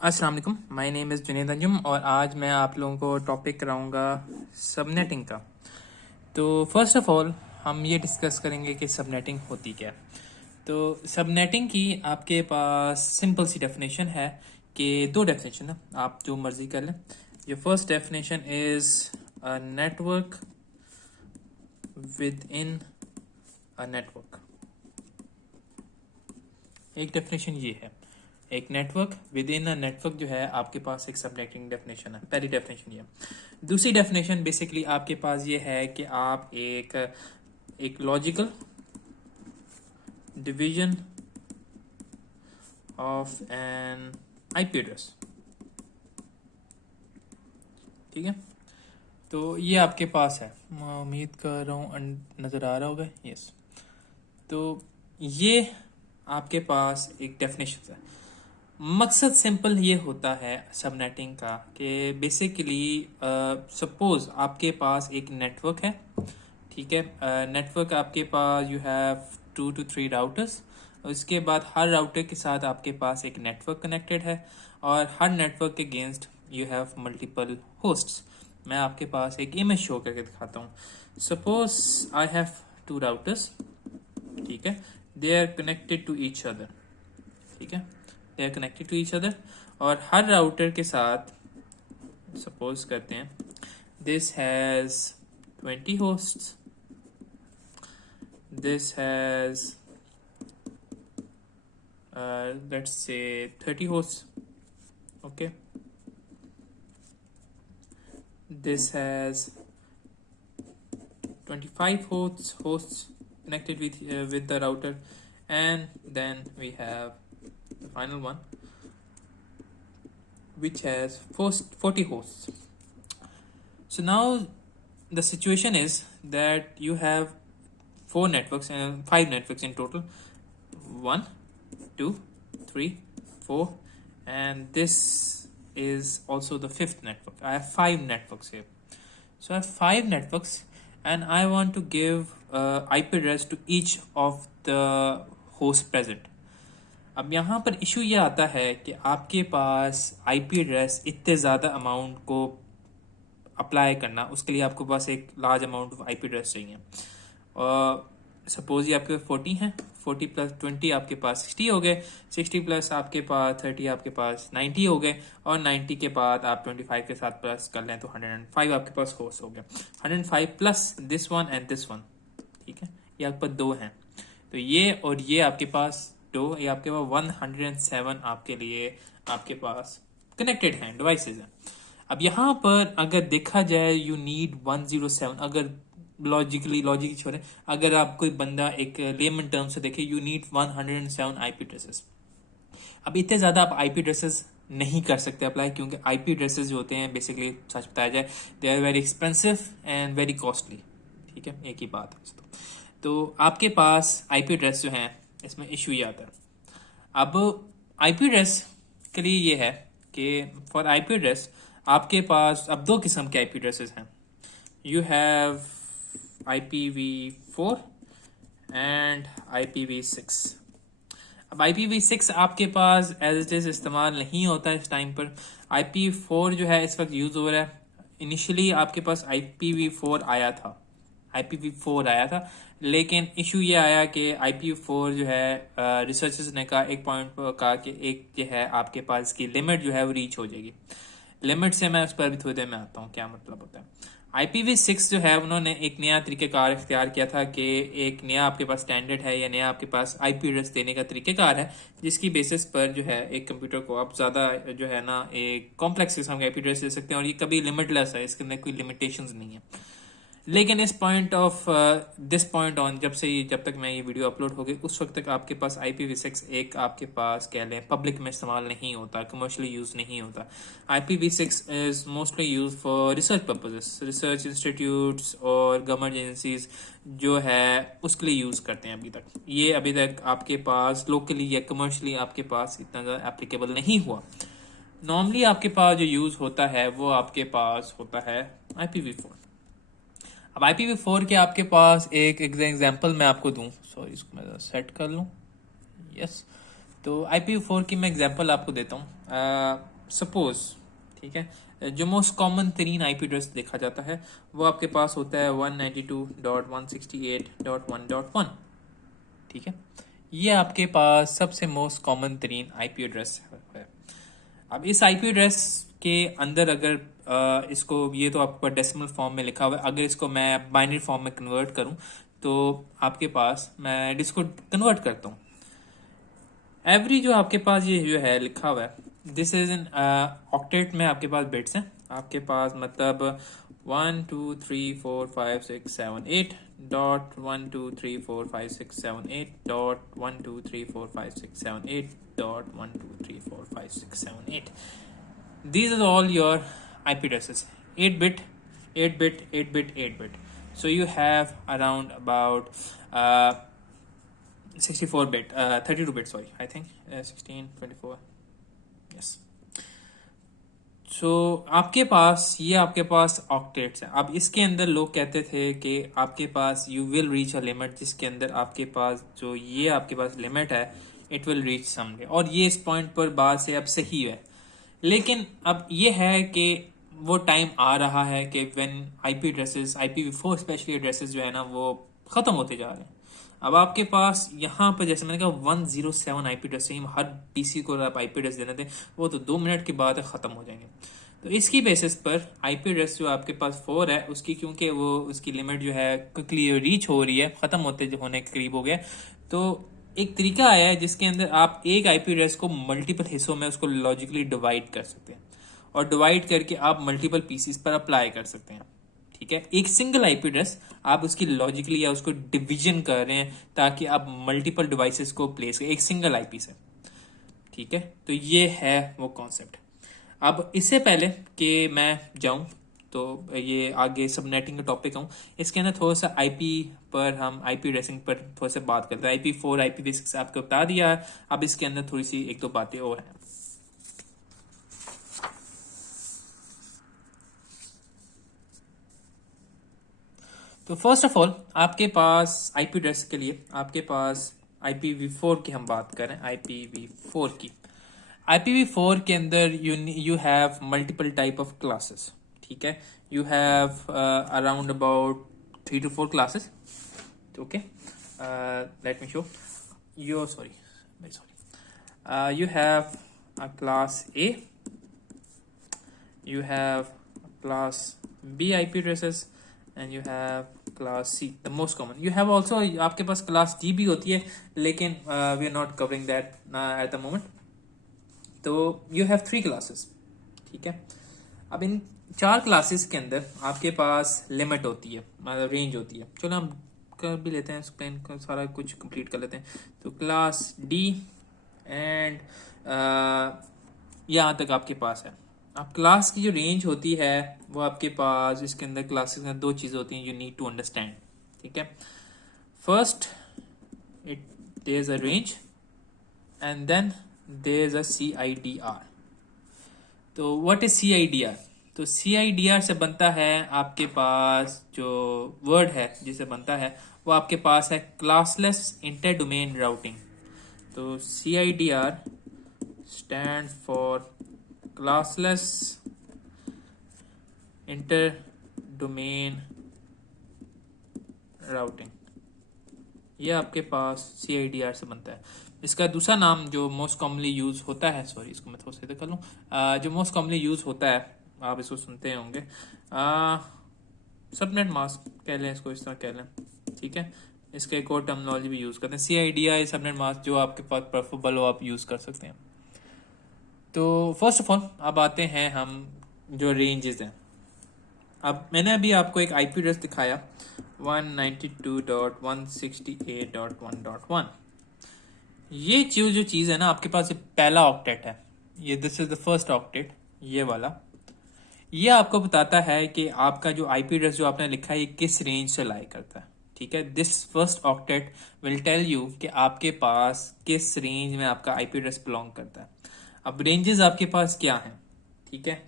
अस्सलाम वालेकुम, my name is Junaid Anjum और आज मैं आप लोगों को टॉपिक कराऊंगा सबनेटिंग का। तो फर्स्ट ऑफ ऑल हम ये डिस्कस करेंगे कि सबनेटिंग होती क्या है। तो सबनेटिंग की आपके पास सिंपल सी डेफिनेशन है कि दो डेफिनेशन है, आप जो मर्ज़ी कर लें। जो first definition is a network with in a network. एक डेफिनेशन ये है, एक network with in a network जो है आपके पास एक सबनेटिंग डेफिनेशन है, पहली डेफिनेशन ये। दूसरी डेफिनेशन बेसिकली आपके पास ये है कि आप एक logical division of N IP address, ठीक है। तो ये आपके पास है, मैं उम्मीद कर रहा हूँ नज़र आ रहा होगा, यस। तो ये आपके पास एक डेफिनेशन है। मकसद सिंपल ये होता है सबनेटिंग का कि बेसिकली सपोज आपके पास एक नेटवर्क है, ठीक है। नेटवर्क आपके पास यू हैव 2 to 3 राउटर्स। उसके बाद हर राउटर के साथ आपके पास एक नेटवर्क कनेक्टेड है और हर नेटवर्क के against you have multiple hosts. मैं आपके पास एक इमेज शो करके दिखाता हूँ। सपोज आई हैव 2 राउटर्स, ठीक है। They are connected to each other, ठीक है। They are connected to each other और हर राउटर के साथ सपोज करते हैं this has 20 hosts, this has let's say 30 hosts, okay. This has 25 hosts connected with the router, and then we have the final one which has 40 hosts. So now the situation is that you have 4 networks and 5 networks in total. 1, 2, 3, 4, and this is also the fifth network. I have 5 networks here. So I have 5 networks and I want to give IP address to each of the hosts present. अब यहाँ पर issue ये आता है कि आपके पास IP address इतने ज़्यादा अमाउंट को अप्लाई करना, उसके लिए आपके पास एक large amount of IP address चाहिए। सपोज ये आपके 40 हैं, 40 प्लस 20 आपके पास 60 हो गए, 60 प्लस आपके पास 30 आपके पास 90 हो गए, और 90 के बाद आप 25 के साथ प्लस कर लें तो 105 आपके पास होस्ट हो गए। 105 plus this one and this one, ठीक है। ये आपके पास 2 हैं, तो ये और ये आपके पास 2, ये आपके पास 107 आपके लिए आपके पास कनेक्टेड हैं, डिवाइसेज हैं। अब यहाँ पर अगर देखा जाए यू नीड 107, अगर लॉजिक छोड़े, अगर आप कोई बंदा एक लेमन टर्म से देखे, यू नीड 107 IP एड्रेसेस। अब इतने ज़्यादा आप IP एड्रेसेस नहीं कर सकते अप्लाई, क्योंकि IP एड्रेसेस जो होते हैं बेसिकली सच बताया जाए they are very expensive and very costly, ठीक है। एक ही बात है तो आपके पास IP एड्रेस जो हैं इसमें इशू ये आता है। अब IP एड्रेस के लिए ये है कि फॉर IP एड्रेस आपके पास अब 2 किस्म के IP एड्रेसेस हैं। You have IPv4 and IPv6। अब IPv6 आपके पास एज इट इज इस्तेमाल नहीं होता इस टाइम पर। IP4 जो है इस वक्त यूज हो रहा है। इनिशियली आपके पास IPv4 आया था, IPv4 आया था, लेकिन इशू ये आया कि IPv4 जो है रिसर्चर्स ने कहा, एक पॉइंट पर कहा कि एक जो है आपके पास की लिमिट जो है वो रीच हो जाएगी। लिमिट से मैं उस पर भी थोड़ी देर में आता हूँ क्या मतलब होता है। IPv6 जो है उन्होंने एक नया तरीक़ेकार इख्तियार किया था कि एक नया आपके पास स्टैंडर्ड है या नया आपके पास IP एड्रेस देने का तरीक़ेकार है, जिसकी बेसिस पर जो है एक कंप्यूटर को आप ज़्यादा जो है ना एक कॉम्प्लेक्स किस्म का IP एड्रेस दे सकते हैं, और ये कभी लिमिटलेस है, इसके अंदर कोई लिमिटेशंस नहीं है। लेकिन इस point of this point on, जब तक मैं ये वीडियो अपलोड होगी उस वक्त तक आपके पास IPv6 एक आपके पास कह लें पब्लिक में इस्तेमाल नहीं होता, कमर्शियली यूज़ नहीं होता। IPv6 is mostly use for research purposes, research institutes और गवर्नमेंट एजेंसीज जो है उसके लिए यूज़ करते हैं। अभी तक आपके पास लोकली या कमर्शियली आपके पास इतना ज़्यादा एप्लीकेबल नहीं हुआ। नॉर्मली आपके पास जो यूज़ होता है वो आपके पास होता है IPv4। अब IPv4 के आपके पास एक एग्जांपल मैं आपको दूं, सॉरी इसको मैं सेट कर लूं, यस। तो IPv4 की मैं एग्जांपल आपको देता हूँ. सपोज, ठीक है, जो मोस्ट कॉमन तरीन IP एड्रेस देखा जाता है वो आपके पास होता है 192.168.1.1. ठीक है, ये आपके पास सबसे मोस्ट कॉमन तरीन IP एड्रेस है. अब इस IP एड्रेस के अंदर अगर इसको, ये तो आपका डेसिमल फॉर्म में लिखा हुआ है, अगर इसको मैं बाइनरी फॉर्म में कन्वर्ट करूं तो आपके पास, मैं इसको कन्वर्ट करता हूं. एवरी जो आपके पास ये जो है लिखा हुआ है, दिस इज इन ऑक्टेट में आपके पास बिट्स हैं. आपके पास मतलब 1 2 3 4 5 6 7 8.1 2 3 4 5 6 7 8.1 2 3 4 5 6 7 8. These are all your IP addresses. 8 bit, 8 bit, 8 bit, 8 bit. So you have around about 64 bit, 32 bit, sorry, I think 16, 24, yes. So आपके पास, ये आपके पास ऑक्टेट्स है. अब इसके अंदर लोग कहते थे कि आपके पास you will reach a limit, जिसके अंदर आपके पास जो ये आपके पास लिमिट है, इट विल रीच समडे. और ये इस पॉइंट पर बात से अब सही है. लेकिन अब ये है कि वो टाइम आ रहा है कि when IP addresses, IPv4 specially addresses जो है ना, वो ख़त्म होते जा रहे हैं. अब आपके पास यहाँ पर, जैसे मैंने कहा, 107 आईपी एड्रेस चाहिए हर पीसी को. आप आईपी एड्रेस देने थे, वो तो 2 मिनट के बाद ख़त्म हो जाएंगे. तो इसकी बेसिस पर आईपी एड्रेस जो आपके पास 4 है, उसकी क्योंकि वो उसकी लिमिट जो है क्विकली रीच हो रही है, ख़त्म होने के करीब हो गया, तो एक तरीका आया है जिसके अंदर आप एक आईपी एड्रेस को मल्टीपल हिस्सों में उसको लॉजिकली डिवाइड कर सकते हैं, और डिवाइड करके आप मल्टीपल पीसीस पर अप्लाई कर सकते हैं. ठीक है, एक सिंगल आईपी एड्रेस आप उसकी लॉजिकली या उसको डिवीजन कर रहे हैं ताकि आप मल्टीपल डिवाइसेस को प्लेस करें एक सिंगल आईपी से. ठीक है, तो ये है वो कॉन्सेप्ट. अब इससे पहले कि मैं जाऊं, तो ये आगे सबनेटिंग का टॉपिक आऊँ, इसके अंदर थोड़ा सा आईपी पर, हम आईपी एड्रेसिंग पर थोड़ा सा बात करते हैं. IPv4, IPv6 आपको बता दिया. अब इसके अंदर थोड़ी सी एक दो बातें और हैं. तो फर्स्ट ऑफ ऑल, आपके पास आईपी एड्रेस के लिए आपके पास IPv4 की हम बात करें, IPv4 की. IPv4 के अंदर you have multiple type of classes. ठीक है, you have around about 3 to 4 classes. Okay, let me show you. Sorry, very sorry. You have a class A, you have class B IP addresses, and you have class C, the most common. You have also, आपके पास class D भी होती है, लेकिन we are not covering that at the moment. तो you have 3 classes. ठीक है, अब इन 4 classes के अंदर आपके पास लिमिट होती है, मतलब रेंज होती है. चलो हम कर भी लेते हैं, एक्सप्लेन कर सारा कुछ कंप्लीट कर लेते हैं. तो क्लास डी एंड यहाँ तक आपके पास है. अब क्लास की जो रेंज होती है वो आपके पास, इसके अंदर क्लासेस में 2 चीज़ें होती हैं, यू नीड टू अंडरस्टैंड. ठीक है, first it there is a range and then there is a CIDR. तो व्हाट इज CIDR? तो CIDR से बनता है, आपके पास जो वर्ड है जिसे बनता है वो आपके पास है क्लासलेस इंटर डोमेन राउटिंग. तो CIDR stand for classless inter domain routing. ये आपके पास CIDR से बनता है. इसका दूसरा नाम जो मोस्ट कॉमनली यूज होता है, सॉरी इसको मैं थोड़ा सा कर लूँ, जो मोस्ट कॉमनली यूज होता है, आप इसको सुनते होंगे, सबनेट मास्क कह लें, इसको इस तरह कह लें. ठीक है, इसका एक और टर्मिनोलॉजी भी यूज करते हैं, CIDR सबनेट मास्क, जो आपके पास प्रेफरेबल हो आप यूज कर सकते हैं. तो फर्स्ट ऑफ ऑल अब आते हैं हम जो रेंजेस हैं. अब मैंने अभी आपको एक IP एड्रेस दिखाया 192.168.1.1. ये जो चीज़ है ना, आपके पास पहला ऑक्टेट है, ये this is the first octet, ये वाला. ये आपको बताता है कि आपका जो IP एड्रेस जो आपने लिखा है ये किस रेंज से लाई करता है. ठीक है, this first octet will tell you कि आपके पास किस रेंज में आपका IP एड्रेस बिलोंग करता है. अब रेंजेस आपके पास क्या हैं? ठीक है,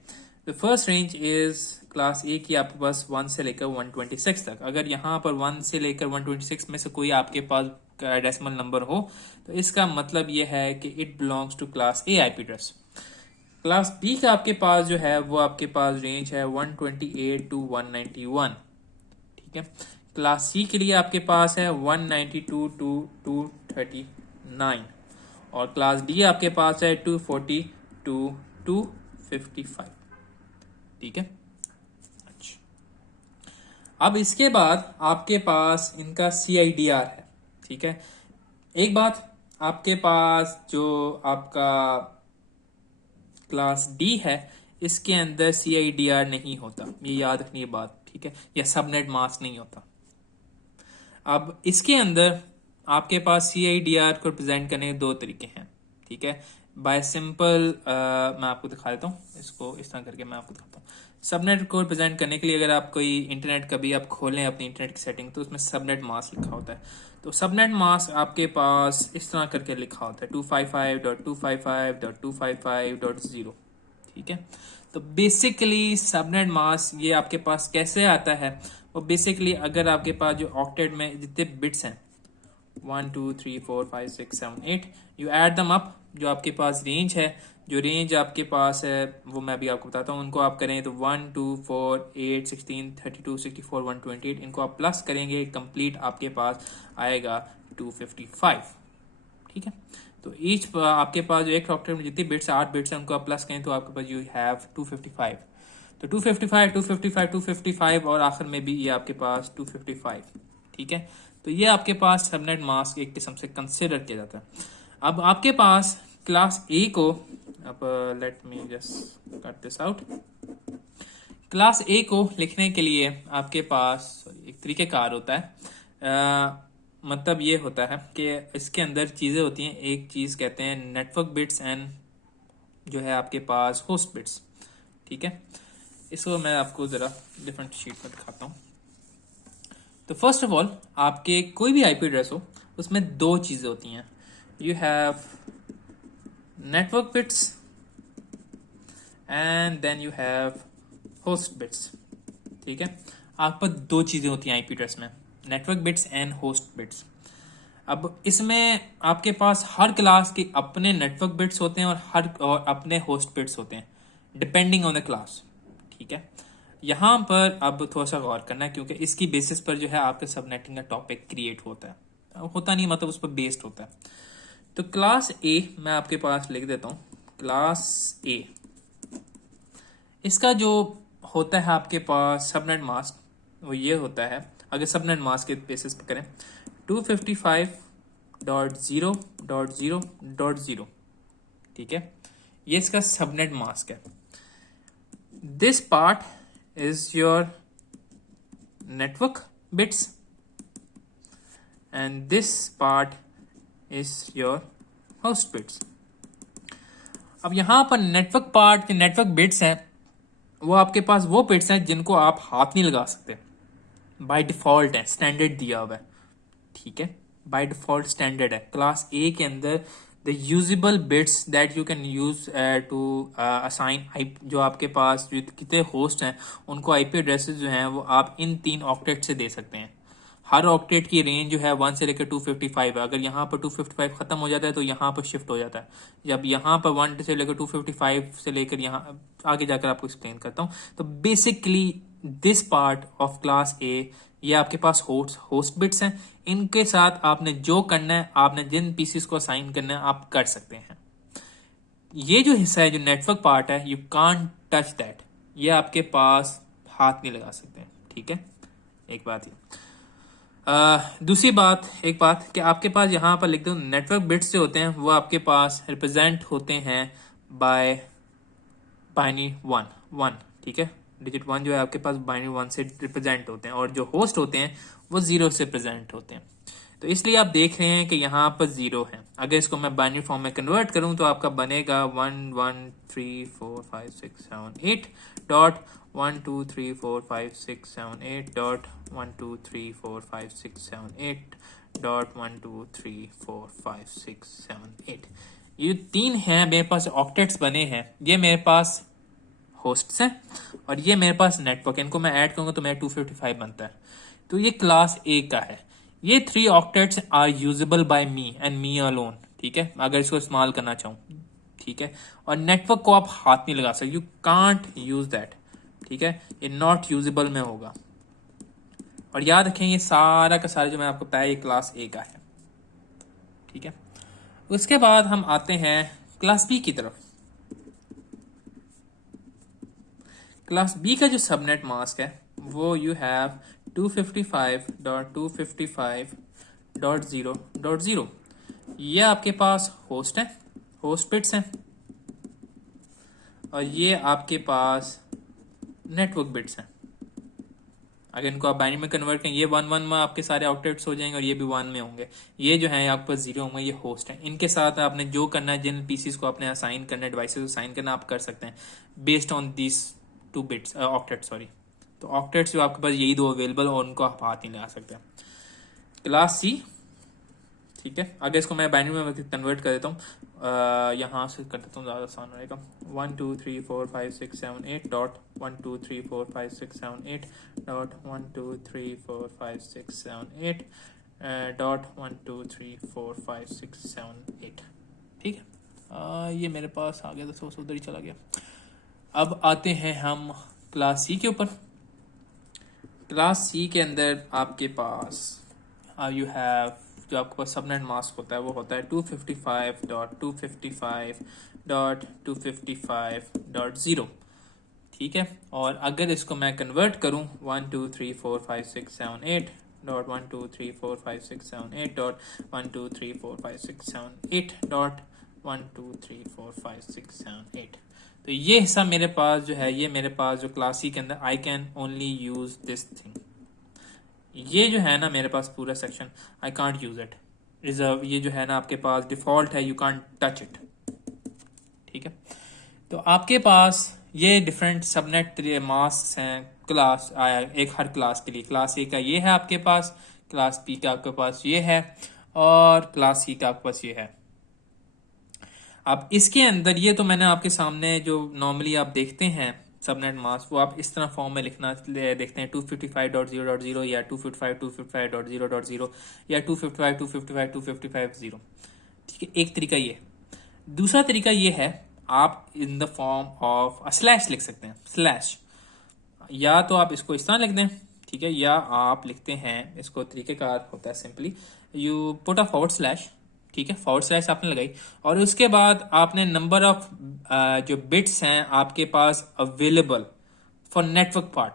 the first range is class ए की आपके पास 1 से लेकर 126 तक. अगर यहाँ पर 1 से लेकर 126 में से कोई आपके पास का डेसिमल नंबर हो तो इसका मतलब ये है कि it belongs to class A IP address. Class B का आपके पास जो है वो आपके पास रेंज है 128 to 191, ठीक है। क्लास सी के लिए आपके पास है 192 to 239 और क्लास डी आपके पास है 240 to 255, ठीक है। अच्छा, अब इसके बाद आपके पास इनका CIDR है, ठीक है। एक बात, आपके पास जो आपका क्लास डी है इसके अंदर CIDR नहीं होता, ये याद रखनी ये बात, ठीक है, या सबनेट मास्क नहीं होता। अब इसके अंदर आपके पास CIDR को रिप्रेजेंट करने के दो तरीके हैं, ठीक है। बाय सिंपल मैं आपको दिखा देता हूँ, इसको इस तरह करके मैं आपको दिखाता हूँ। सबनेट को रिप्रेजेंट करने के लिए अगर आप कोई इंटरनेट कभी आप खोलें अपनी इंटरनेट की सेटिंग तो उसमें सबनेट मास्क लिखा होता है। तो सबनेट मास्क आपके पास इस तरह करके लिखा होता है 255.255.255.0, ठीक है। तो बेसिकली सबनेट मास्क ये आपके पास कैसे आता है, वो बेसिकली अगर आपके पास जो ऑक्टेट में जितने बिट्स हैं 1 2 3 4 5 6 7 8 यू ऐड दम अप, जो आपके पास रेंज है, जो रेंज आपके पास है वो मैं भी आपको बताता हूँ। उनको आप करें तो 1 2 4 8 16 32 64 128, इनको आप प्लस करेंगे कंप्लीट आपके पास आएगा 255, ठीक है। तो ईच आपके पास जो एक ऑक्टेट में जितनी बिट्स 8 बिट्स हैं उनको आप प्लस करें तो आपके पास यू हैव 255। तो 255 255 255 और आखिर में भी ये आपके पास 255, ठीक है। तो ये आपके पास सबनेट मास्क एक किस्म से कंसिडर किया जाता है। अब आपके पास क्लास ए को, अब let me just cut this out, class ए को लिखने के लिए आपके पास एक तरीकेकार होता है। मतलब ये होता है कि इसके अंदर चीज़ें होती हैं, एक चीज़ कहते हैं नेटवर्क बिट्स एंड जो है आपके पास होस्ट बिट्स, ठीक है। इसको मैं आपको ज़रा डिफरेंट शीट पर दिखाता हूँ। तो फर्स्ट ऑफ ऑल आपके कोई भी आईपी एड्रेस हो उसमें दो चीज़ें होती हैं, you have network bits and then you have host bits, ठीक है। आपके पास दो चीज़ें होती हैं आईपी एड्रेस में, network bits and host bits. अब इसमें आपके पास हर क्लास के अपने नेटवर्क बिट्स होते हैं और अपने होस्ट बिट्स होते हैं डिपेंडिंग ऑन द क्लास, ठीक है। यहाँ पर अब थोड़ा सा गौर करना है क्योंकि इसकी बेसिस पर जो है आपके सबनेटिंग का टॉपिक क्रिएट होता है, होता नहीं मतलब उस पर बेस्ड होता है। तो क्लास ए मैं आपके पास लिख देता हूँ, क्लास ए इसका जो होता है आपके पास सबनेट मास्क वो ये होता है, अगर सबनेट मास्क के बेसिस पर करें 255.0.0.0, ठीक है, ये इसका सबनेट मास्क है। This part is your network bits and this part is your host bits. अब यहां पर नेटवर्क पार्ट के नेटवर्क बिट्स हैं, वो आपके पास वो बिट्स हैं जिनको आप हाथ नहीं लगा सकते, बाय डिफॉल्ट है, स्टैंडर्ड दिया हुआ है, ठीक है, बाय डिफॉल्ट स्टैंडर्ड है। क्लास ए के अंदर the usable bits that you can use to assign I, जो आपके पास जो कितने होस्ट हैं उनको आईपी एड्रेसेस जो हैं वो आप इन 3 ऑक्टेट से दे सकते हैं। हर ऑक्टेट की रेंज जो है 1 से लेकर 255 है। अगर यहाँ पर 255 खत्म हो जाता है तो यहाँ पर शिफ्ट हो जाता है। जब यहाँ पर 1 से लेकर 255 से लेकर यहाँ आगे जाकर आपको एक्सप्लेन करता हूँ। तो basically this part of class ए, ये आपके पास होस्ट बिट्स हैं, इनके साथ आपने जो करना है, आपने जिन पीसीस को असाइन करना है आप कर सकते हैं। ये जो हिस्सा है जो नेटवर्क पार्ट है, यू कांट टच दैट, ये आपके पास हाथ नहीं लगा सकते, ठीक है। एक बात ये, दूसरी बात, एक बात कि आपके पास यहाँ पर लिख दो नेटवर्क बिट्स जो होते हैं वो आपके पास रिप्रेजेंट होते हैं बाय बाइनरी 1, ठीक है। डिजिट 1 जो है आपके पास बाइनरी 1 से रिप्रेजेंट होते हैं और जो होस्ट होते हैं वो 0 से प्रेजेंट होते हैं। तो इसलिए आप देख रहे हैं कि यहाँ पर 0 है। अगर इसको मैं बाइनरी फॉर्म में कन्वर्ट करूँ तो आपका बनेगा 1 1 3 4 5 6 7 8 डॉट 1 2 3 4 5 6 7 8 डॉट 1 2 3 4 5 6 7 8 डॉट 1 2 3 4 5 6 7 8। ये 3 हैं मेरे पास ऑक्टेट्स बने हैं, ये मेरे पास होस्ट्स हैं और ये मेरे पास नेटवर्क है। इनको मैं ऐड करूंगा तो मेरा 255 बनता है। तो ये क्लास ए का है। ये 3 octets are usable by me and me alone, ठीक है, अगर इसको इस्तेमाल करना चाहूँ, ठीक है। और नेटवर्क को आप हाथ नहीं लगा सकते, यू कांट यूज दैट, ठीक है, ये नॉट यूजेबल में होगा। और याद रखें ये सारा का सारा जो मैं आपको बताया ये क्लास ए का है, ठीक है। उसके बाद हम आते हैं क्लास बी की तरफ। क्लास बी का जो सबनेट मास्क है वो यू हैव 255.255.0.0। ये आपके पास होस्ट है, होस्ट बिट्स हैं, और ये आपके पास नेटवर्क बिट्स हैं। अगर इनको आप बाइनरी में कन्वर्ट करें, ये 1 1 में आपके सारे ऑक्टेट्स हो जाएंगे और ये भी 1 में होंगे। ये जो है आपके पास 0 होंगे, ये होस्ट है। इनके साथ आपने जो करना है, जिन पीसीस को आपने असाइन करना है, डिवाइसेस असाइन करना आप कर सकते हैं based on this 2 bits octet, sorry. तो ऑक्टेट्स जो आपके पास यही 2 अवेलेबल और उनको आप हाथ नहीं लगा सकते। क्लास सी, ठीक है। अगर इसको मैं बाइनरी में कन्वर्ट कर देता हूँ, यहाँ से कर देता हूँ, ज़्यादा आसान रहेगा। 1 2 3 4 5 6 7 8 डॉट 1 2 3 4 5 6 7 8 डॉट 1 2 3 4 5 6 7 8 डॉट 1 2 3 4 5 6 7 8, ठीक है। ये मेरे पास आ गया तो सोच उधर ही चला गया। अब आते हैं हम क्लास सी के ऊपर। क्लास सी के अंदर आपके पास यू हैव, जो आपके पास सबनेट मास्क होता है वो होता है 255.255.255.0, ठीक है। और अगर इसको मैं कन्वर्ट करूं 1 2 3 4 5 6 7 8 डॉट 1 2 3 4 5 6 7 8 डॉट 1 2 3 4 5 6 7 8 डॉट 1 2 3 4 5 6 7 8, तो ये हिस्सा मेरे पास जो है, ये मेरे पास जो क्लास सी के अंदर I can only use this thing. ये जो है ना मेरे पास पूरा section I can't use it, reserve, ये जो है ना आपके पास डिफॉल्ट है, यू कांट टच इट, ठीक है। तो आपके पास ये डिफरेंट सबनेट मास्क हैं क्लास एक हर क्लास के लिए। क्लास ए का ये है आपके पास, क्लास बी का आपके पास ये है, और क्लास सी का आपके पास ये है। अब इसके अंदर ये तो मैंने आपके सामने जो नॉर्मली आप देखते हैं सबनेट मास्क, वो आप इस तरह फॉर्म में लिखना देखते हैं 255.0.0 या 255.255.0.0 या 255.255.255.0, ठीक है। एक तरीका ये। दूसरा तरीका ये है, आप in the form of slash लिख सकते हैं, स्लैश, या तो आप इसको इस तरह लिख दें, ठीक है, या आप लिखते हैं, इसको तरीकेकार होता है simply you put a forward slash, ठीक है, फॉरवर्ड स्लैश आपने लगाई, और उसके बाद आपने नंबर ऑफ जो बिट्स हैं आपके पास अवेलेबल फॉर नेटवर्क पार्ट,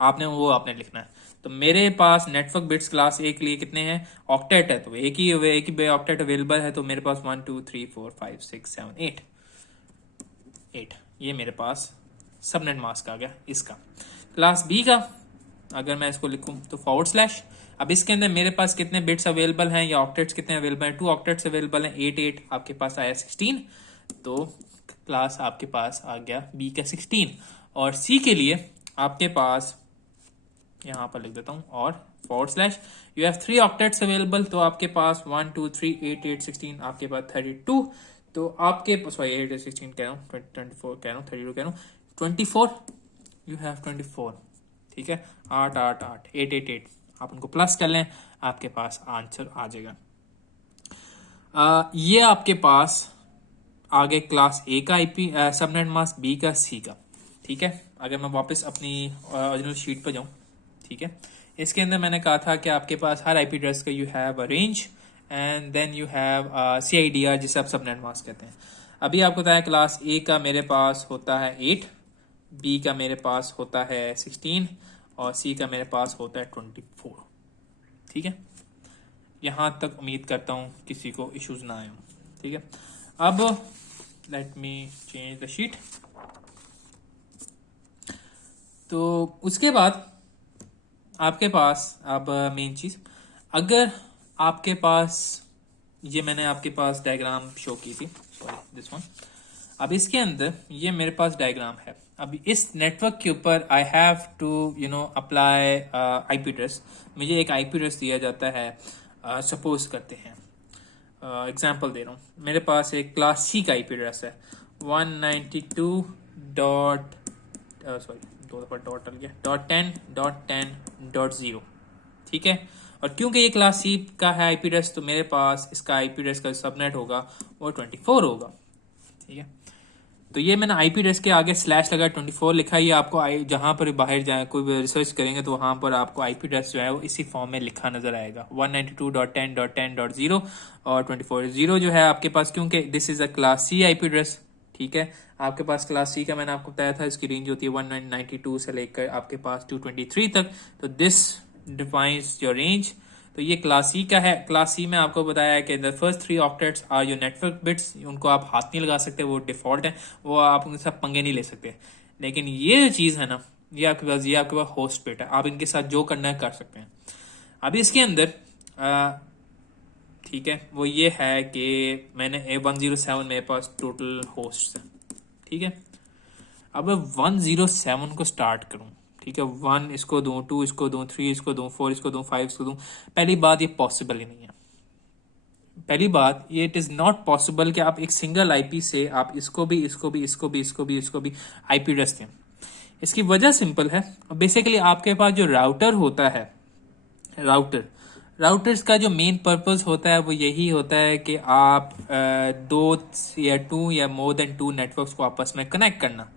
आपने लिखना है। तो मेरे पास नेटवर्क बिट्स क्लास ए के लिए कितने हैं, ऑक्टेट है, तो एक ही ऑक्टेट अवेलेबल है, तो मेरे पास 1 2 3 4 5 6 7 8, ये मेरे पास सबनेट मास्क आ गया इसका। क्लास बी का अगर मैं इसको लिखूं तो फॉरवर्ड स्लैश, अब इसके अंदर मेरे पास कितने बिट्स अवेलेबल हैं या ऑक्टेट्स कितने अवेलेबल हैं, 2 ऑक्टेट्स अवेलेबल हैं, 8 8 आपके पास आया 16, तो क्लास आपके पास आ गया बी का 16। और सी के लिए आपके पास यहाँ पर लिख देता हूँ, और forward slash U have 3 octets available, तो आपके पास 1 2 3 8 8 16 आपके पास 32, तो आपके पास 8 8 16 कह रहा हूँ, 24 कह रहा हूँ, 32 कह रहा हूँ, 24, यू हैव 24, ठीक है। 8 8 8 8 8 8 आप उनको प्लस कर लें, आपके पास आंसर आ जाएगा। ये आपके पास आगे क्लास ए का आईपी सबनेट मास्क, बी का, सी का, ठीक है। अगर मैं वापस अपनी ओरिजिनल शीट पर जाऊं, ठीक है, इसके अंदर मैंने कहा था कि आपके पास हर आईपी एड्रेस का you have a range and then you have CIDR, जिसे आप सबनेट मास्क कहते हैं। अभी आपको बताया क्लास ए का मेरे पास होता है 8, बी का मेरे पास होता है 16 और सी का मेरे पास होता है 24, ठीक है। यहां तक उम्मीद करता हूं किसी को इश्यूज ना आए, ठीक है। अब let me change the sheet. तो उसके बाद आपके पास अब मेन चीज, अगर आपके पास ये मैंने आपके पास डायग्राम शो की थी, सॉरी दिस वन, अब इसके अंदर ये मेरे पास डायग्राम है। अभी इस नेटवर्क के ऊपर I have to apply IP address. मुझे एक आईपी एड्रेस दिया जाता है, सपोज करते हैं एग्जांपल दे रहा हूँ, मेरे पास एक क्लास सी का आईपी एड्रेस है 192 डॉट सॉरी 2 दफा डॉट डल गया .10.10.0, ठीक है। और क्योंकि ये क्लास सी का है आईपी एड्रेस, तो मेरे पास इसका आईपी एड्रेस का सबनेट होगा वो 24 होगा। ठीक है, तो ये मैंने आईपी एड्रेस के आगे स्लैश लगा 24 लिखा। ये आपको जहां पर बाहर जाए कोई भी रिसर्च करेंगे तो वहां पर आपको आईपी एड्रेस जो है वो इसी फॉर्म में लिखा नजर आएगा 192.10.10.0 और 24 0 जो है आपके पास, क्योंकि this is a class C IP address. ठीक है, आपके पास क्लास सी का मैंने आपको बताया था, इसकी रेंज होती है 192 से लेकर आपके पास 223 तक। तो दिस डिफाइंस योर रेंज। तो ये क्लास सी का है। क्लास सी में आपको बताया है कि the first 3 octets are your network bits, उनको आप हाथ नहीं लगा सकते, वो डिफॉल्ट है, वो आप उनके साथ पंगे नहीं ले सकते। लेकिन ये जो चीज़ है ना, ये आपके पास होस्ट बिट है, आप इनके साथ जो करना है कर सकते हैं। अभी इसके अंदर ठीक है, वो ये है कि मैंने 107 मेरे पास टोटल होस्ट है। ठीक है, अब 107 को स्टार्ट करूं, ठीक है, 1 इसको दूं, 2 इसको दूं, 3 इसको दूं, 4 इसको दूं, 5 इसको दूं। पहली बात, ये पॉसिबल ही नहीं है। पहली बात, ये इट इज नॉट पॉसिबल कि आप एक सिंगल आईपी से आप इसको भी आईपी एड्रेस दें। इसकी वजह सिंपल है, बेसिकली आपके पास जो राउटर होता है, राउटर्स का जो मेन पर्पस होता है वो यही होता है कि आप 2 या मोर देन 2 नेटवर्क्स को आपस में कनेक्ट करना,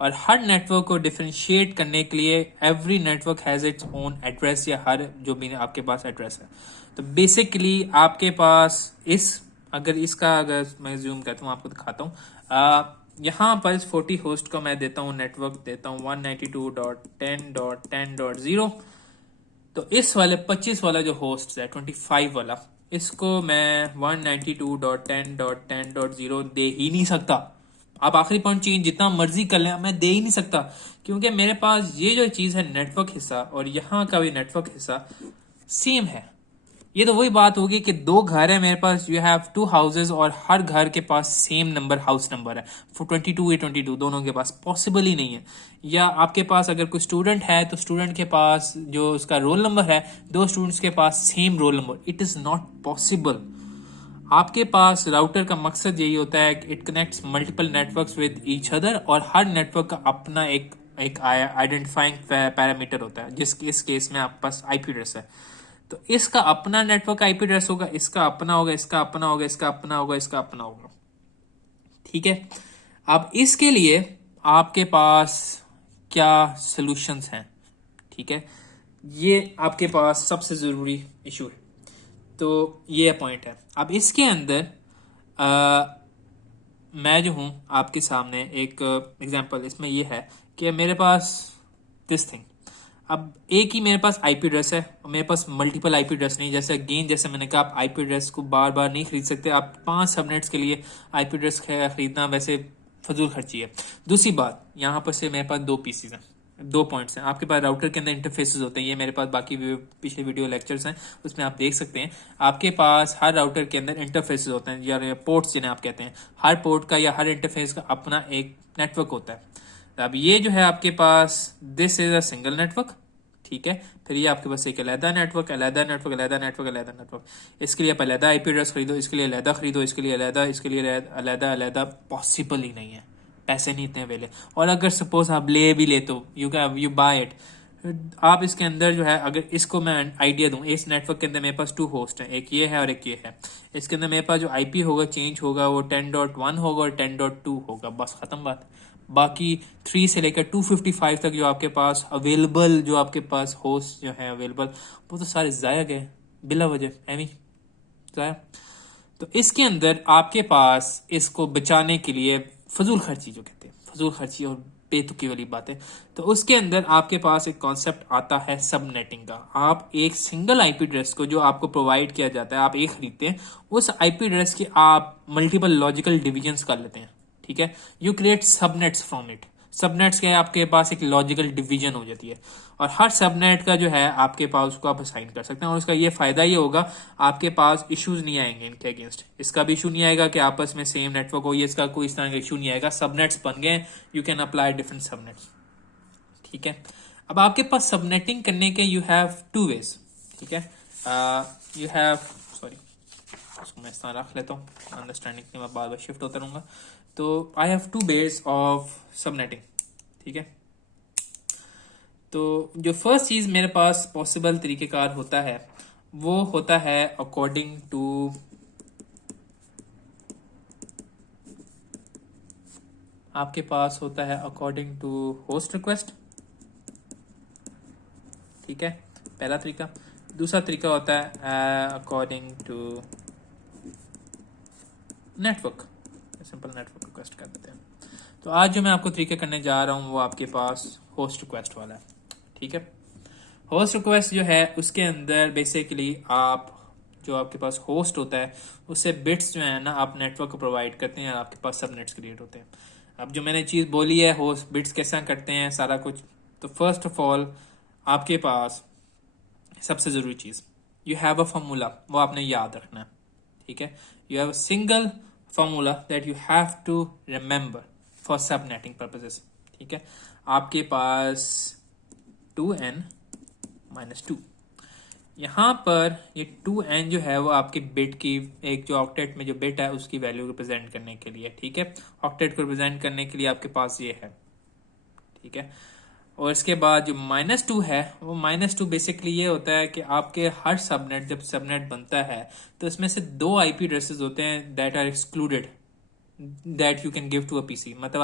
और हर नेटवर्क को डिफरेंशिएट करने के लिए every network has its own address, या हर जो भी आपके पास एड्रेस है। तो बेसिकली आपके पास अगर मैं जूम करता हूँ आपको दिखाता हूँ, यहाँ पर इस 40 होस्ट को मैं देता हूँ, नेटवर्क देता हूँ 192.10.10.0। तो इस वाले 25 वाला जो होस्ट है 25 वाला, इसको मैं 192.10.10.0 दे ही नहीं सकता। आप आखिरी पॉइंट चेंज जितना मर्जी कर लें, मैं दे ही नहीं सकता, क्योंकि मेरे पास ये जो चीज है नेटवर्क हिस्सा और यहाँ का भी नेटवर्क हिस्सा सेम है। ये तो वही बात होगी कि 2 घर है मेरे पास, यू हैव 2 हाउसेज, और हर घर के पास सेम नंबर हाउस नंबर है 22 या 22, दोनों के पास पॉसिबल ही नहीं है। या आपके पास अगर कोई स्टूडेंट है तो स्टूडेंट के पास जो उसका रोल नंबर है, 2 स्टूडेंट्स के पास same roll number, it is not possible. आपके पास राउटर का मकसद यही होता है कि it connects multiple networks with each other, और हर नेटवर्क का अपना एक आइडेंटिफाइंग पैरामीटर होता है, इस केस में आपके पास आईपी एड्रेस है। तो इसका अपना नेटवर्क आईपी एड्रेस होगा, इसका अपना होगा, इसका अपना होगा, इसका अपना होगा, इसका अपना होगा। ठीक है, अब इसके लिए आपके पास क्या सॉल्यूशंस हैं? ठीक है, ये आपके पास सबसे जरूरी इशू है। तो ये पॉइंट है। अब इसके अंदर मैं जो हूं आपके सामने एक एग्जांपल इसमें ये है कि मेरे पास दिस थिंग, अब एक ही मेरे पास आईपी एड्रेस है, मेरे पास मल्टीपल आईपी एड्रेस नहीं। जैसे मैंने कहा, आप आईपी एड्रेस को बार बार नहीं खरीद सकते। आप 5 सबनेट्स के लिए आईपी एड्रेस खरीदना वैसे फजूल खर्ची है। दूसरी बात, यहाँ पर से मेरे पास 2 पीसीज हैं, 2 पॉइंट्स हैं। आपके पास राउटर के अंदर इंटरफेसेस होते हैं, ये मेरे पास बाकी पिछले वीडियो लेक्चर्स हैं, उसमें आप देख सकते हैं। आपके पास हर राउटर के अंदर इंटरफेसेस होते हैं, या पोर्ट्स जिन्हें आप कहते हैं। हर पोर्ट का या हर इंटरफेस का अपना एक नेटवर्क होता है। अब ये जो है आपके पास, this is a single network. ठीक है, फिर ये आपके पास एक अलहदा नेटवर्क, अलहदा नेटवर्क, अलहदा नेटवर्क, अलहदा नेटवर्क। इसके लिए आप अलहदा आईपी एड्रेस खरीदो, इसके लिए अलहदा खरीदो, इसके लिए अलहदा, इसके लिए अलहदा अलहदा, पॉसिबल ही नहीं है, पैसे नहीं इतने अवेले। और अगर सपोज आप ले भी ले तो यू बाय इट। आप इसके अंदर जो है, अगर इसको मैं आइडिया दूं, इस नेटवर्क के अंदर मेरे पास 2 होस्ट हैं, एक ये है और एक ये है। इसके अंदर मेरे पास जो आईपी होगा चेंज होगा, वो 10.1 होगा और 10.2 होगा, बस खत्म बात। बाकी 3 से लेकर 255 तक जो आपके पास अवेलेबल, जो आपके पास होस्ट जो है अवेलेबल, वो तो सारे जाया गए बिला वजह एमी जाया। तो इसके अंदर आपके पास इसको बचाने के लिए फजूल खर्ची, जो कहते हैं फजूल खर्ची और बेतुकी वाली बातें, तो उसके अंदर आपके पास एक कॉन्सेप्ट आता है सबनेटिंग का। आप एक सिंगल आईपी एड्रेस को, जो आपको प्रोवाइड किया जाता है, आप एक खरीदते हैं, उस आईपी एड्रेस की आप मल्टीपल लॉजिकल डिविजन्स कर लेते हैं। ठीक है, you create subnets from it. Subnets के आपके पास एक लॉजिकल डिवीजन हो जाती है, और हर सबनेट का जो है आपके पास उसको आप असाइन कर सकते हैं। और उसका ये फायदा ये होगा, आपके पास इश्यूज नहीं आएंगे इनके अगेंस्ट। इसका भी इशू नहीं आएगा कि आपस में सेम नेटवर्क हो, ये इसका कोई इस तरह का इशू नहीं आएगा। सबनेट्स बन गए, you can apply different subnets. ठीक है, अब आपके पास सबनेटिंग करने के यू हैव 2 वेज। ठीक है, यू हैव, सॉरी उसको मैं इस तरह रख लेता हूँ, अंडरस्टैंडिंग के मैं बार बार शिफ्ट होता रहूंगा। तो I have 2 ways of subnetting. ठीक है, तो जो फर्स्ट चीज मेरे पास पॉसिबल तरीकेकार होता है वो होता है अकॉर्डिंग टू आपके पास होता है अकॉर्डिंग टू होस्ट रिक्वेस्ट, ठीक है, पहला तरीका। दूसरा तरीका होता है according to network, simple network request कर देते हैं। तो आज जो मैं आपको तरीके करने जा रहा हूँ वो आपके पास होस्ट रिक्वेस्ट वाला है, ठीक है। होस्ट रिक्वेस्ट जो है उसके अंदर बेसिकली आप जो आपके पास होस्ट होता है उससे बिट्स जो है ना आप नेटवर्क को प्रोवाइड करते हैं और आपके पास सबनेट्स क्रिएट होते हैं। अब जो मैंने चीज़ बोली है होस्ट बिट्स कैसे करते हैं सारा कुछ, तो फर्स्ट ऑफ ऑल आपके पास सबसे ज़रूरी चीज़ यू हैव अ फॉर्मूला, वो आपने याद रखना है, ठीक है। You have a single formula that you have to remember for subnetting purposes, ठीक है। आपके पास 2n-2, यहाँ पर ये 2n जो है वो आपके बिट की एक जो ऑक्टेट में जो बिट है उसकी वैल्यू रिप्रेजेंट करने के लिए, ठीक है। ऑक्टेट को रिप्रेजेंट करने के लिए आपके पास ये है, ठीक है। और इसके बाद जो -2 है वो -2 बेसिकली ये होता है कि आपके हर सबनेट जब सबनेट बनता है तो इसमें से 2 आईपी एड्रेसेस होते हैं that are excluded that you can give to a PC. मतलब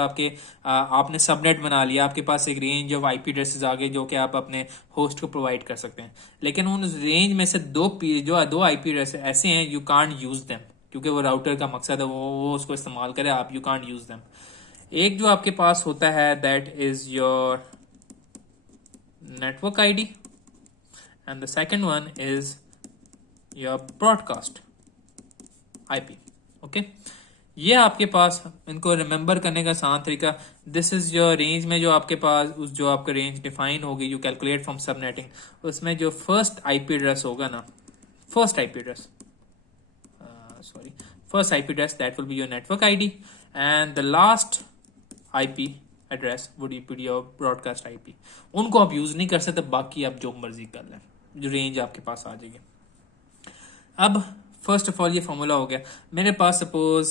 आपने सबनेट बना लिया, आपके पास एक रेंज ऑफ आईपी एड्रेसेस आ गए जो कि आप अपने होस्ट को प्रोवाइड कर सकते हैं, लेकिन उन रेंज में से दो आईपी एड्रेस ऐसे हैं यू कांट यूज देम, क्योंकि वो राउटर का मकसद है वो उसको इस्तेमाल करे, आप यू कांट यूज देम। एक जो आपके पास होता है that is your network ID and the second one is your broadcast IP, okay. ये आपके पास इनको रिमेंबर करने का आसान तरीका, दिस इज योर रेंज में जो आपके पास उस जो आपका रेंज डिफाइन होगी यू कैलकुलेट फ्रॉम सबनेटिंग, उसमें जो फर्स्ट आईपी एड्रेस होगा ना, first IP address first IP address that will be your network ID and the last IP address would be your broadcast IP. उनको आप use नहीं कर सकते, बाकी आप जो मर्जी कर लें, जो रेंज आपके पास आ जाएगी। अब फर्स्ट ऑफ ऑल ये फॉर्मूला हो गया मेरे पास। सपोज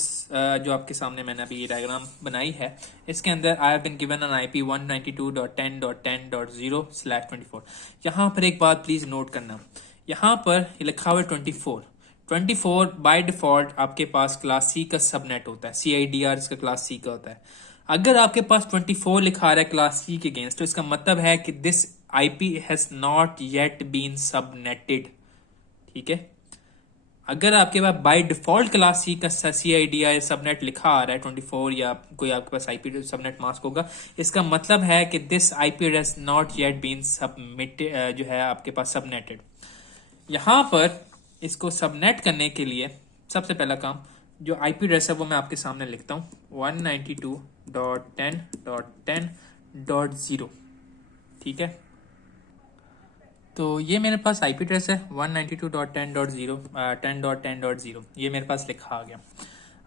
जो आपके सामने मैंने अभी डायग्राम बनाई है इसके अंदर I have been given an IP 192.10.10.0/24। यहाँ पर एक बात प्लीज नोट करना, यहाँ पर लिखा हुआ 24 बाय डिफॉल्ट आपके पास क्लास सी का सबनेट होता है, CIDR इसका क्लास सी का होता है। अगर आपके पास 24 लिखा रहा है क्लास सी के अगेंस्ट तो इसका मतलब है कि this IP has not yet been subnetted, ठीक है। अगर आपके पास बाय डिफॉल्ट क्लास सी का CIDR सबनेट लिखा आ रहा है 24 या कोई आपके पास आईपी सबनेट मास्क होगा, इसका मतलब है कि this IP has not yet been submitted, जो है आपके पास सबनेटेड। यहां पर इसको सबनेट करने के लिए सबसे पहला काम जो आईपी एड्रेस है वो मैं आपके सामने लिखता हूँ 192.10.10.0, ठीक है। तो ये मेरे पास आईपी एड्रेस है 192.10.10.10.0, ये मेरे पास लिखा आ गया।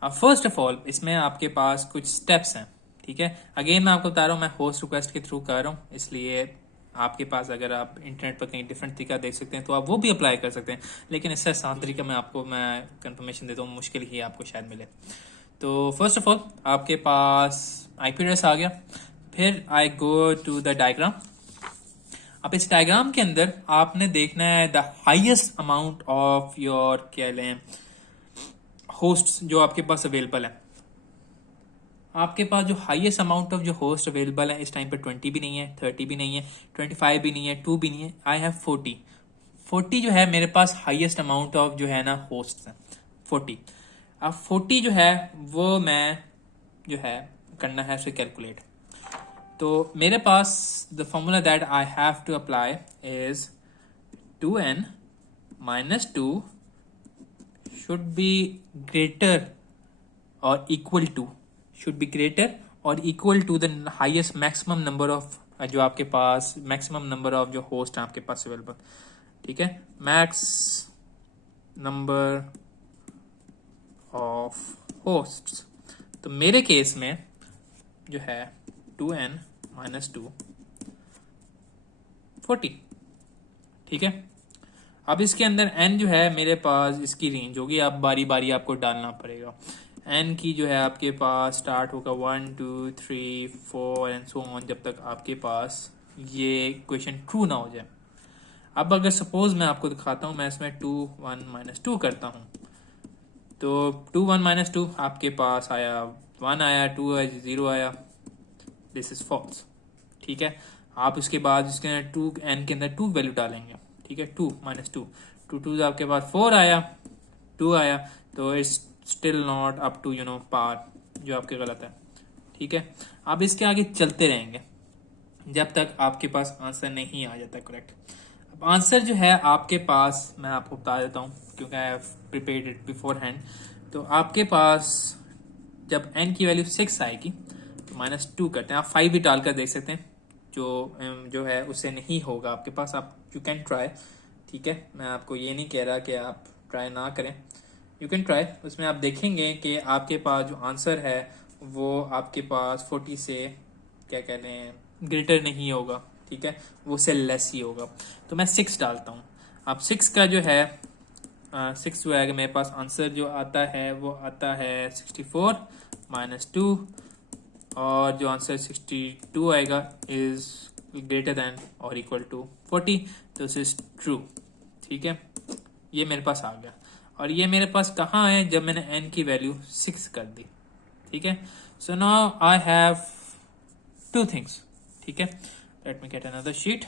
अब फर्स्ट ऑफ ऑल इसमें आपके पास कुछ स्टेप्स हैं, ठीक है। अगेन मैं आपको बता रहा हूँ मैं होस्ट रिक्वेस्ट के थ्रू कर रहा हूँ, इसलिए आपके पास अगर आप इंटरनेट पर कहीं डिफरेंट तरीका देख सकते हैं तो आप वो भी अप्लाई कर सकते हैं, लेकिन इससे आसान तरीका मैं कंफर्मेशन देता हूँ, मुश्किल ही आपको शायद मिले। तो फर्स्ट ऑफ ऑल आपके पास आईपी एड्रेस आ गया, फिर आई गो टू द डायग्राम। अब इस डायग्राम के अंदर आपने देखना है the highest amount of your क्या लें होस्ट जो आपके पास अवेलेबल है। आपके पास जो हाईएस्ट अमाउंट ऑफ जो होस्ट अवेलेबल है इस टाइम पे 20 भी नहीं है, 30 भी नहीं है, 25 भी नहीं है, 2 भी नहीं है, आई हैव 40 जो है मेरे पास हाईएस्ट अमाउंट ऑफ जो है ना होस्ट है 40। अब 40 जो है वो मैं जो है करना है उसे कैलकुलेट। तो मेरे पास the formula that I have to apply is 2n-2 should be greater और equal to the highest maximum number of जो आपके पास मैक्सिमम नंबर ऑफ जो होस्ट है आपके पास अवेलेबल, ठीक है। मैक्स नंबर ऑफ होस्ट्स, तो मेरे केस में जो है 2n-2 40, ठीक है। अब इसके अंदर n जो है मेरे पास इसकी रेंज होगी, आप बारी बारी आपको डालना पड़ेगा। n की जो है आपके पास स्टार्ट होगा 1 2 3 4 एंड सो ऑन जब तक आपके पास ये क्वेश्चन ट्रू ना हो जाए। अब अगर सपोज मैं आपको दिखाता हूँ, मैं इसमें 2 1 माइनस 2 करता हूँ, तो 2 1 माइनस 2 आपके पास आया 1 आया, 2 आया, 0 आया, दिस इज फॉल्स। ठीक है, आप इसके बाद इसके अंदर 2 n के अंदर 2 वैल्यू डालेंगे। ठीक है, 2 माइनस 2, 2 आपके पास 4 आया, 2 आया, तो it's still not up to par, जो आपके गलत है। ठीक है, आप इसके आगे चलते रहेंगे जब तक आपके पास आंसर नहीं आ जाता करेक्ट। अब आंसर जो है आपके पास, मैं आपको बता देता हूँ क्योंकि I have prepared it before hand. तो आपके पास जब n की वैल्यू 6 आएगी तो -2 करते हैं, आप 5 भी डालकर देख सकते हैं, जो है उससे नहीं होगा आपके पास, आप यू कैन ट्राई। ठीक है, मैं आपको ये नहीं कह रहा कि आप ट्राई ना करें, यू कैन ट्राई। उसमें आप देखेंगे कि आपके पास जो आंसर है वो आपके पास 40 से क्या कहते हैं ग्रेटर नहीं होगा। ठीक है, वो से लेस ही होगा। तो मैं 6 डालता हूँ। अब 6 का जो है 6 जो है मेरे पास आंसर जो आता है वो आता है 64 -2, और जो आंसर 62 आएगा इज ग्रेटर देन और इक्वल टू 40, तो दिस इज ट्रू। ठीक है, ये मेरे पास आ गया, और ये मेरे पास कहाँ है, जब मैंने n की वैल्यू 6 कर दी। ठीक है, so now I have 2 things. ठीक है, let me get another sheet.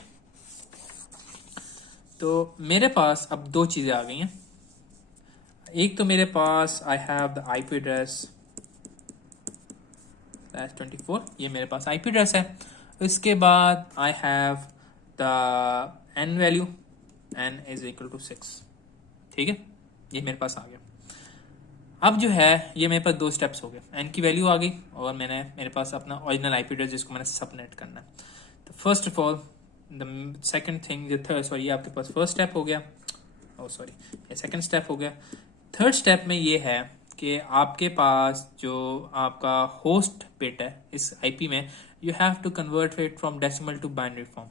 तो मेरे पास अब 2 चीजें आ गई हैं। एक तो मेरे पास I have the IP address /24, ये मेरे पास आईपी एड्रेस है। इसके बाद I have the n value, n is equal to 6। ठीक है, ये मेरे पास आ गया। अब जो है ये मेरे पास 2 स्टेप्स हो गए, n की वैल्यू आ गई और मेरे पास अपना ओरिजिनल आईपी एड्रेस जिसको मैंने सबनेट करना है। तो first of all the second thing, ये थर्ड, सॉरी, ये आपके पास फर्स्ट स्टेप हो गया, ओ सॉरी ये सेकंड स्टेप हो गया। थर्ड स्टेप में ये है कि आपके पास जो आपका होस्ट बिट है इस आईपी में, you have to convert it from decimal to binary form.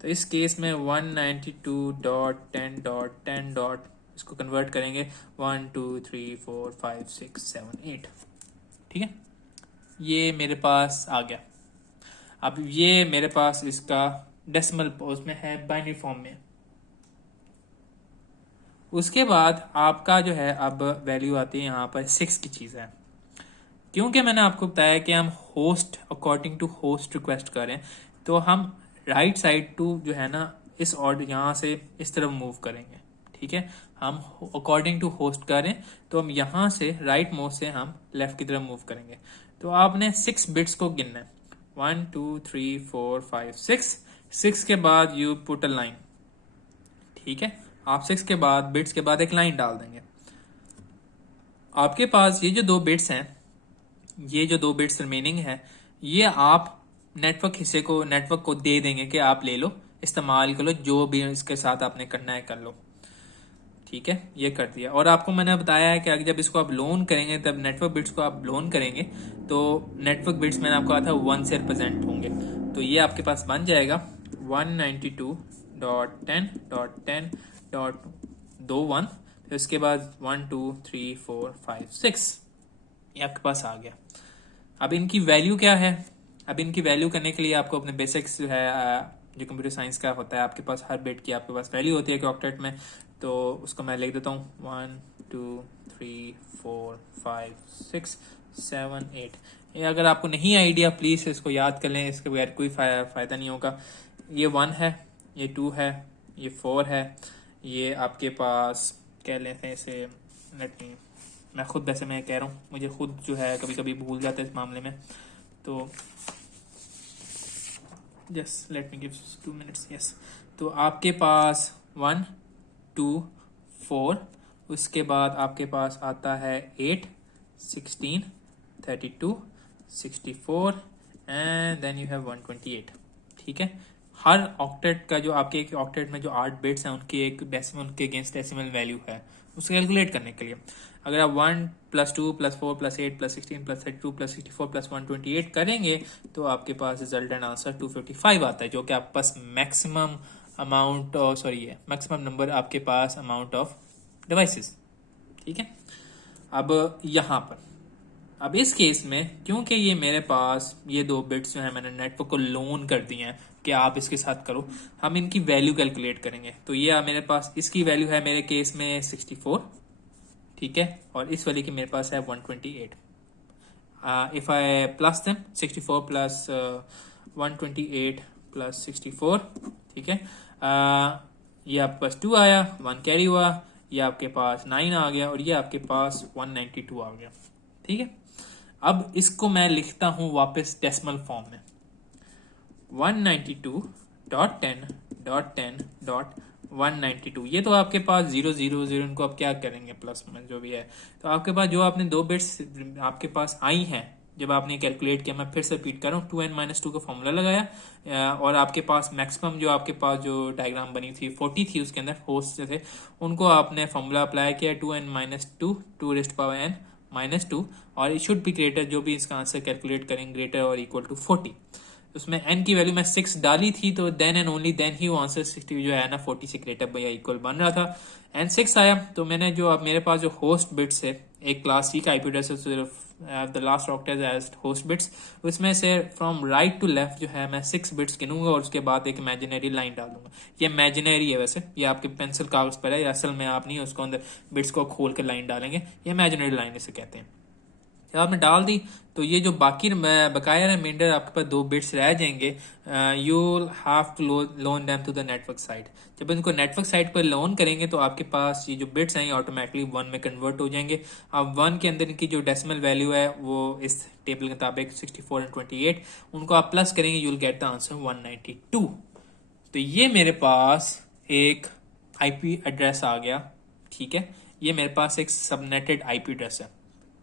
तो इस केस में 192.10.10. इसको कन्वर्ट करेंगे 1 2 3 4 5 6 7 8। ठीक है, ये मेरे पास आ गया। अब ये मेरे पास इसका डेसिमल उसमें है, बाइनरी फॉर्म में। उसके बाद आपका जो है अब वैल्यू आती है यहाँ पर 6 की चीज़ है। क्योंकि मैंने आपको बताया कि हम host according to host request करें, तो हम राइट साइड टू जो है ना इस ऑर्डर यहाँ से इस तरफ मूव करेंगे। ठीक है, हम अकॉर्डिंग टू होस्ट करें तो हम यहाँ से राइट मोस्ट से हम लेफ्ट की तरफ मूव करेंगे। तो आपने 6 बिट्स को गिनना है, 1 2 3 4 5 6 के बाद यू पुट अ लाइन। ठीक है, आप 6 के बाद बिट्स के बाद एक लाइन डाल देंगे। आपके पास ये जो 2 बिट्स हैं, ये जो 2 बिट्स रिमेनिंग है, ये आप नेटवर्क को दे देंगे कि आप ले लो, इस्तेमाल कर लो, जो भी इसके साथ आपने करना है कर लो। ठीक है, ये कर दिया। और आपको मैंने बताया है कि जब इसको आप लोन करेंगे, तब नेटवर्क बिट्स को आप लोन करेंगे तो नेटवर्क बिट्स मैंने आपको कहा था 1 से रिप्रेजेंट होंगे। तो ये आपके पास बन जाएगा 192.10.10.21, फिर उसके बाद 1 2 3 4 5 6, ये आपके पास आ गया। अब इनकी वैल्यू क्या है? अब इनकी वैल्यू करने के लिए आपको अपने बेसिक्स जो है जो कंप्यूटर साइंस का होता है, आपके पास हर बिट की आपके पास वैल्यू होती है ऑक्टेट में। तो उसको मैं लिख देता हूँ 1 2 3 4 5 6 7 8। ये अगर आपको नहीं आइडिया प्लीज़ इसको याद कर लें, इसके बगैर कोई फ़ायदा नहीं होगा। ये 1 है, ये 2 है, ये 4 है, ये आपके पास कह लेते हैं इसे, लेट मी, मैं खुद वैसे मैं कह रहा हूँ, मुझे खुद जो है कभी कभी भूल जाता है इस मामले में। तो yes, let me give 2 minutes. Yes, तो आपके पास 1 2 4, उसके बाद आपके पास आता है 8 16 32 64 एंड देन यू हैव 128। ठीक है, हर ऑक्टेट का जो आपके एक ऑक्टेट में जो 8 बिट्स हैं उनकी एक डेसिमल, उनके अगेंस्ट डेसिमल वैल्यू है उसको कैलकुलेट करने के लिए। अगर आप 1 + 2 + 4 + 8 + 16 + 32 + 64 + 128 करेंगे तो आपके पास रिजल्टेंट आंसर 255 आता है, जो कि आपके पास मैक्सिमम अमाउंट, सॉरी है मैक्सिमम नंबर आपके पास अमाउंट ऑफ डिवाइसेस। ठीक है, अब यहाँ पर अब इस केस में क्योंकि ये मेरे पास ये 2 बिट्स जो है मैंने नेटवर्क को लोन कर दिए हैं कि आप इसके साथ करो, हम इनकी वैल्यू कैलकुलेट करेंगे। तो ये मेरे पास इसकी वैल्यू है मेरे केस में 64, ठीक है, और इस वाली की मेरे पास है 128। If I plus them 64 plus 128 plus 64, ठीक है, ये आपके पास 2 आया, 1 कैरी हुआ, ये आपके पास 9 आ गया और ये आपके पास 192 आ गया, ठीक है। अब इसको मैं लिखता हूं वापस डेसिमल फॉर्म में, 192.10.10.192। ये तो आपके पास 000, इनको आप क्या करेंगे प्लस में जो भी है। तो आपके पास जो आपने 2 बिट्स आपके पास आई हैं जब आपने कैलकुलेट किया, मैं फिर से रिपीट कर रहा हूँ, 2n-2 का फॉर्मूला लगाया और आपके पास मैक्सिमम जो आपके पास जो डायग्राम बनी थी 40 थी, उसके अंदर होस्ट थे, उनको आपने फॉर्मूला अप्लाई किया 2n-2 2n-2 और इट शुड बी ग्रेटर, जो भी इसका आंसर कैलकुलेट करेंगे ग्रेटर और इक्वल टू 40। उसमें n की वैल्यू मैं 6 डाली थी, तो देन एंड ओनली देन ही वो आंसर 60 जो है ना 40 से ग्रेटर या इक्वल बन रहा था। n 6 आया तो मैंने जो अब मेरे पास जो होस्ट बिट्स है, एक क्लास C का आईपी एड्रेस है, सिर्फ the last octet as host bits, उसमें से फ्रॉम राइट टू लेफ्ट जो है मैं 6 बिट्स गिनूंगा और उसके बाद एक इमेजिनरी लाइन डाल दूंगा। ये इमेजिनरी है, वैसे ये आपके पेंसिल कागज पर है, असल में आप नहीं उसको अंदर बिट्स को खोल कर लाइन डालेंगे, ये इमेजिनरी लाइन इसे कहते हैं। जब आपने डाल दी तो ये जो बाकी बकाया रिमाइंडर आपके पास 2 बिट्स रह जाएंगे, you have to loan them to the network side. जब इनको नेटवर्क साइड पर लोन करेंगे तो आपके पास ये जो बिट्स हैं ऑटोमेटिकली 1 में कन्वर्ट हो जाएंगे। अब 1 के अंदर इनकी जो डेसिमल वैल्यू है वो इस टेबल के मुताबिक 64 और 28, उनको आप प्लस करेंगे, you will get the answer 192। तो ये मेरे पास एक आईपी एड्रेस आ गया, ठीक है, ये मेरे पास एक सबनेटेड आईपी एड्रेस है,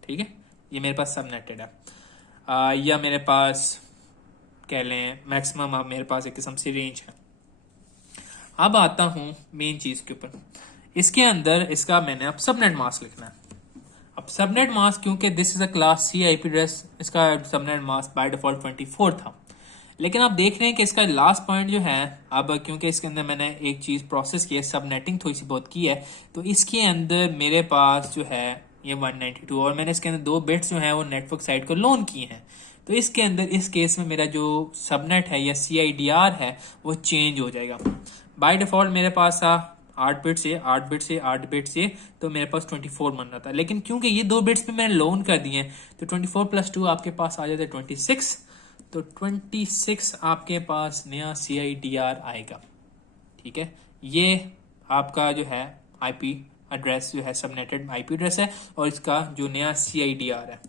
ठीक है, ये मेरे पास सबनेटेड है, या मेरे पास कह लें मैक्सिमम अब मेरे पास एक किस्म से रेंज है। अब आता हूं मेन चीज के ऊपर, इसके अंदर इसका मैंने अब सबनेट मास्क लिखना है। अब सबनेट मास्क क्योंकि this is a class C IP address, इसका सबनेट मास्क बाय डिफॉल्ट 24 था, लेकिन आप देख रहे हैं कि इसका लास्ट पॉइंट जो है, अब क्योंकि इसके अंदर मैंने एक चीज प्रोसेस की है, सबनेटिंग थोड़ी सी बहुत की है, तो इसके अंदर मेरे पास जो है ये 192 और मैंने इसके अंदर 2 बिट्स जो है वो नेटवर्क साइड को लोन किए हैं। तो इसके अंदर इस केस में मेरा जो सबनेट है या CIDR है वो चेंज हो जाएगा। बाय डिफॉल्ट मेरे पास था 8 बिट से 8 बिट से 8 बिट से, तो मेरे पास 24 बन रहा था, लेकिन क्योंकि ये 2 बिट्स पे मैंने लोन कर दिए हैं तो 24 + 2 आपके पास आ जाता है 26। तो 26 आपके पास नया CIDR आएगा, ठीक है। ये आपका जो है आईपी एड्रेस जो है सबनेटेड आईपी एड्रेस है और इसका जो नया CIDR है।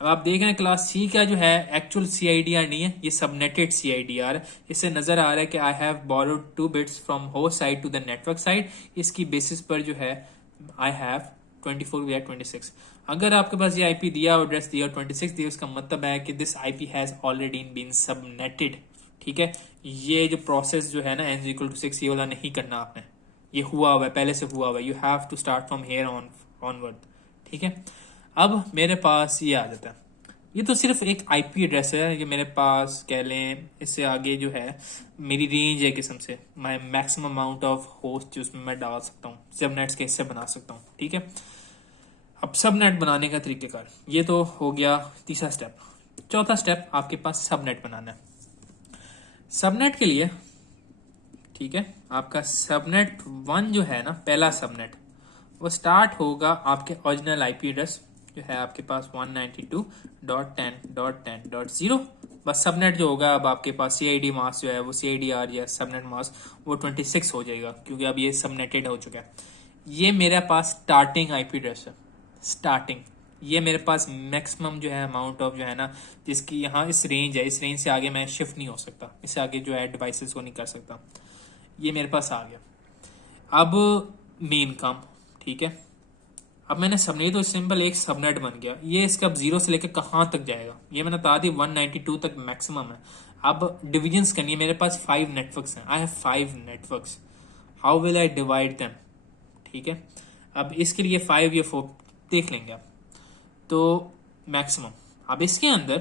अब आप देख रहे हैं क्लास C का जो है एक्चुअल CIDR नहीं है, ये सबनेटेड CIDR है। इससे नजर आ रहा है कि I have borrowed 2 bits from host side to the network side, इसकी बेसिस पर जो है आई हैव 24 या 26। अगर आपके पास ये आईपी दिया और एड्रेस दिया और 26 दिया, उसका मतलब है कि this IP has already been subnetted, ठीक है। ये जो प्रोसेस जो है ना n = 6, ये वाला नहीं करना आपने, ये हुआ हुआ है, पहले से हुआ हुआ है, you have to start from here onward, ठीक है। अब मेरे पास ये आ जाता है, ये तो सिर्फ एक आईपी एड्रेस है, ये मेरे पास कह लें इससे आगे जो है मेरी रेंज है किस्म से, मैं मैक्सिमम अमाउंट ऑफ होस्ट जो उसमें मैं डाल सकता हूँ, सबनेट्स के हिस्से बना सकता हूँ, ठीक है। अब सबनेट बनाने का तरीकेकार ये तो हो गया तीसरा स्टेप। चौथा स्टेप आपके पास सबनेट बनाना है। सबनेट के लिए, ठीक है, आपका सबनेट 1 जो है ना, पहला सबनेट, वो स्टार्ट होगा आपके ओरिजिनल आईपी एड्रेस जो है आपके पास 192.10.10.0। बस सबनेट जो होगा अब आपके पास CID मास्क जो है वो CIDR या सबनेट मास्क वो 26 हो जाएगा, क्योंकि अब ये सबनेटेड हो चुका है। ये मेरे पास स्टार्टिंग आईपी एड्रेस है, स्टार्टिंग, ये मेरे पास मैक्सिमम जो है अमाउंट ऑफ जो है ना, जिसकी यहाँ इस रेंज है, इस रेंज से आगे मैं शिफ्ट नहीं हो सकता, इससे आगे जो है डिवाइसेस को नहीं कर सकता, ये मेरे पास आ गया। अब मेन काम, ठीक है, अब मैंने सबनेट तो सिंपल एक सबनेट बन गया, ये इसका अब 0 से लेकर कहाँ तक जाएगा, ये मैंने बता दी 192 तक मैक्सिमम है। अब डिविजन्स करनी है, मेरे पास 5 नेटवर्क्स हैं, I have 5 networks, how will I divide them, ठीक है। अब इसके लिए 5 या 4 देख लेंगे आप, तो मैक्सिमम। अब इसके अंदर,